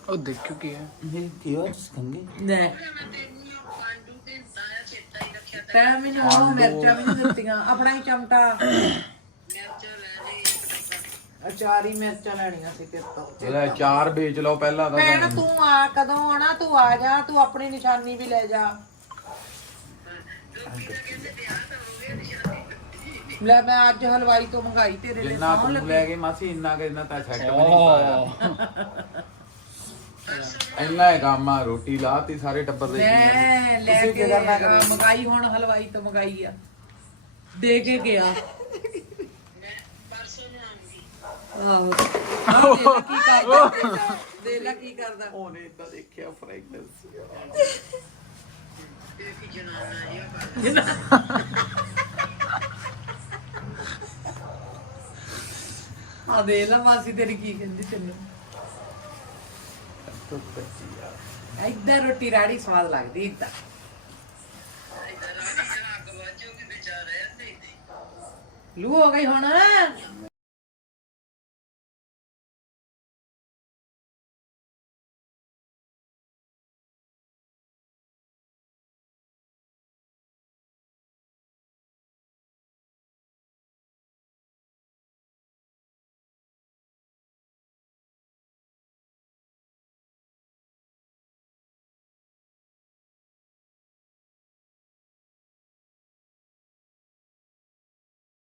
ਉਹ ਦੇਖੋ ਕੀ ਹੈ।
ਇਹ ਕੀ ਹੋ ਤੁਸੀਂ ਖੰਗੇ?
ਲੈ।
ਤਾਂ ਤੈਂ
ਮੈਨੂੰ ਉਹ ਮਿਰਚਾਂ ਵੀ ਨਹੀਂ ਦਿੱਤੀਆਂ ਆਪਣਾ ਹੀ ਚਮਟਾ।
ਮਿਰਚ ਲੈ ਲਈ
ਅਚਾਰੀ ਮਿਰਚਾਂ ਲੈਣੀਆਂ ਸੀ ਤੇਰੇ ਤੋਂ।
ਇਹਦਾ ਚਾਰ ਵੇਚ ਲਓ ਪਹਿਲਾਂ ਤਾਂ
ਭੈਣ ਤੂੰ ਆ ਕਦੋਂ ਆਣਾ ਤੂੰ ਆ ਜਾ ਤੂੰ ਆਪਣੀ ਨਿਸ਼ਾਨੀ ਵੀ ਲੈ ਜਾ। ਲੈ ਮੈਂ ਅੱਜ ਹਲਵਾਈ ਤੋਂ ਮੰਗਾਈ ਤੇਰੇ ਲਈ
ਜਿੰਨਾ
ਸੌਣ
ਤੂੰ ਲੈ ਕੇ ਮਾਸੀ ਇੰਨਾ ਕਿ ਇੰਨਾ ਤਾਂ ਵੀ ਨਹੀਂ ਪਾਇਆ। ਇੰਨਾ ਹੀ ਕੰਮ ਆ ਰੋਟੀ ਲਾਤੀ ਸਾਰੇ ਟੱਬਰ ਦੇ ਜੀਆਂ
ਲੈ ਕੇ
ਕਰੇ
ਮੰਗਾਈ ਹੁਣ ਹਲਵਾਈ ਤੋਂ ਮੰਗਾਈ ਆ। ਦੇ ਕੇ ਗਿਆ।
ਪਰਸੋਂ ਨੂੰ ਆਉਂਗੀ
ਆਹੋ। ਆਹ ਦੇਖ ਲੈ ਕੀ ਕਰਦਾ। ਦੇ ਲੈ ਕੀ ਕਰਦਾ।
ਉਹਨੇ ਇਦਾਂ ਦੇਖਿਆ ਫ੍ਰੈਗਨੈਂਸ
ਆ। ਦੇ ਲੈ ਮਾਸੀ ਤੇਰੀ ਕੀ ਕਹਿੰਦੀ ਤੈਨੂੰ। ਇੱਧਰ ਰੋਟੀ ਰਾੜੀ ਸਵਾਦ ਲੱਗਦੀ ਇੱਦਾਂ ਲੂ ਹੋ ਗਈ ਹੁਣ।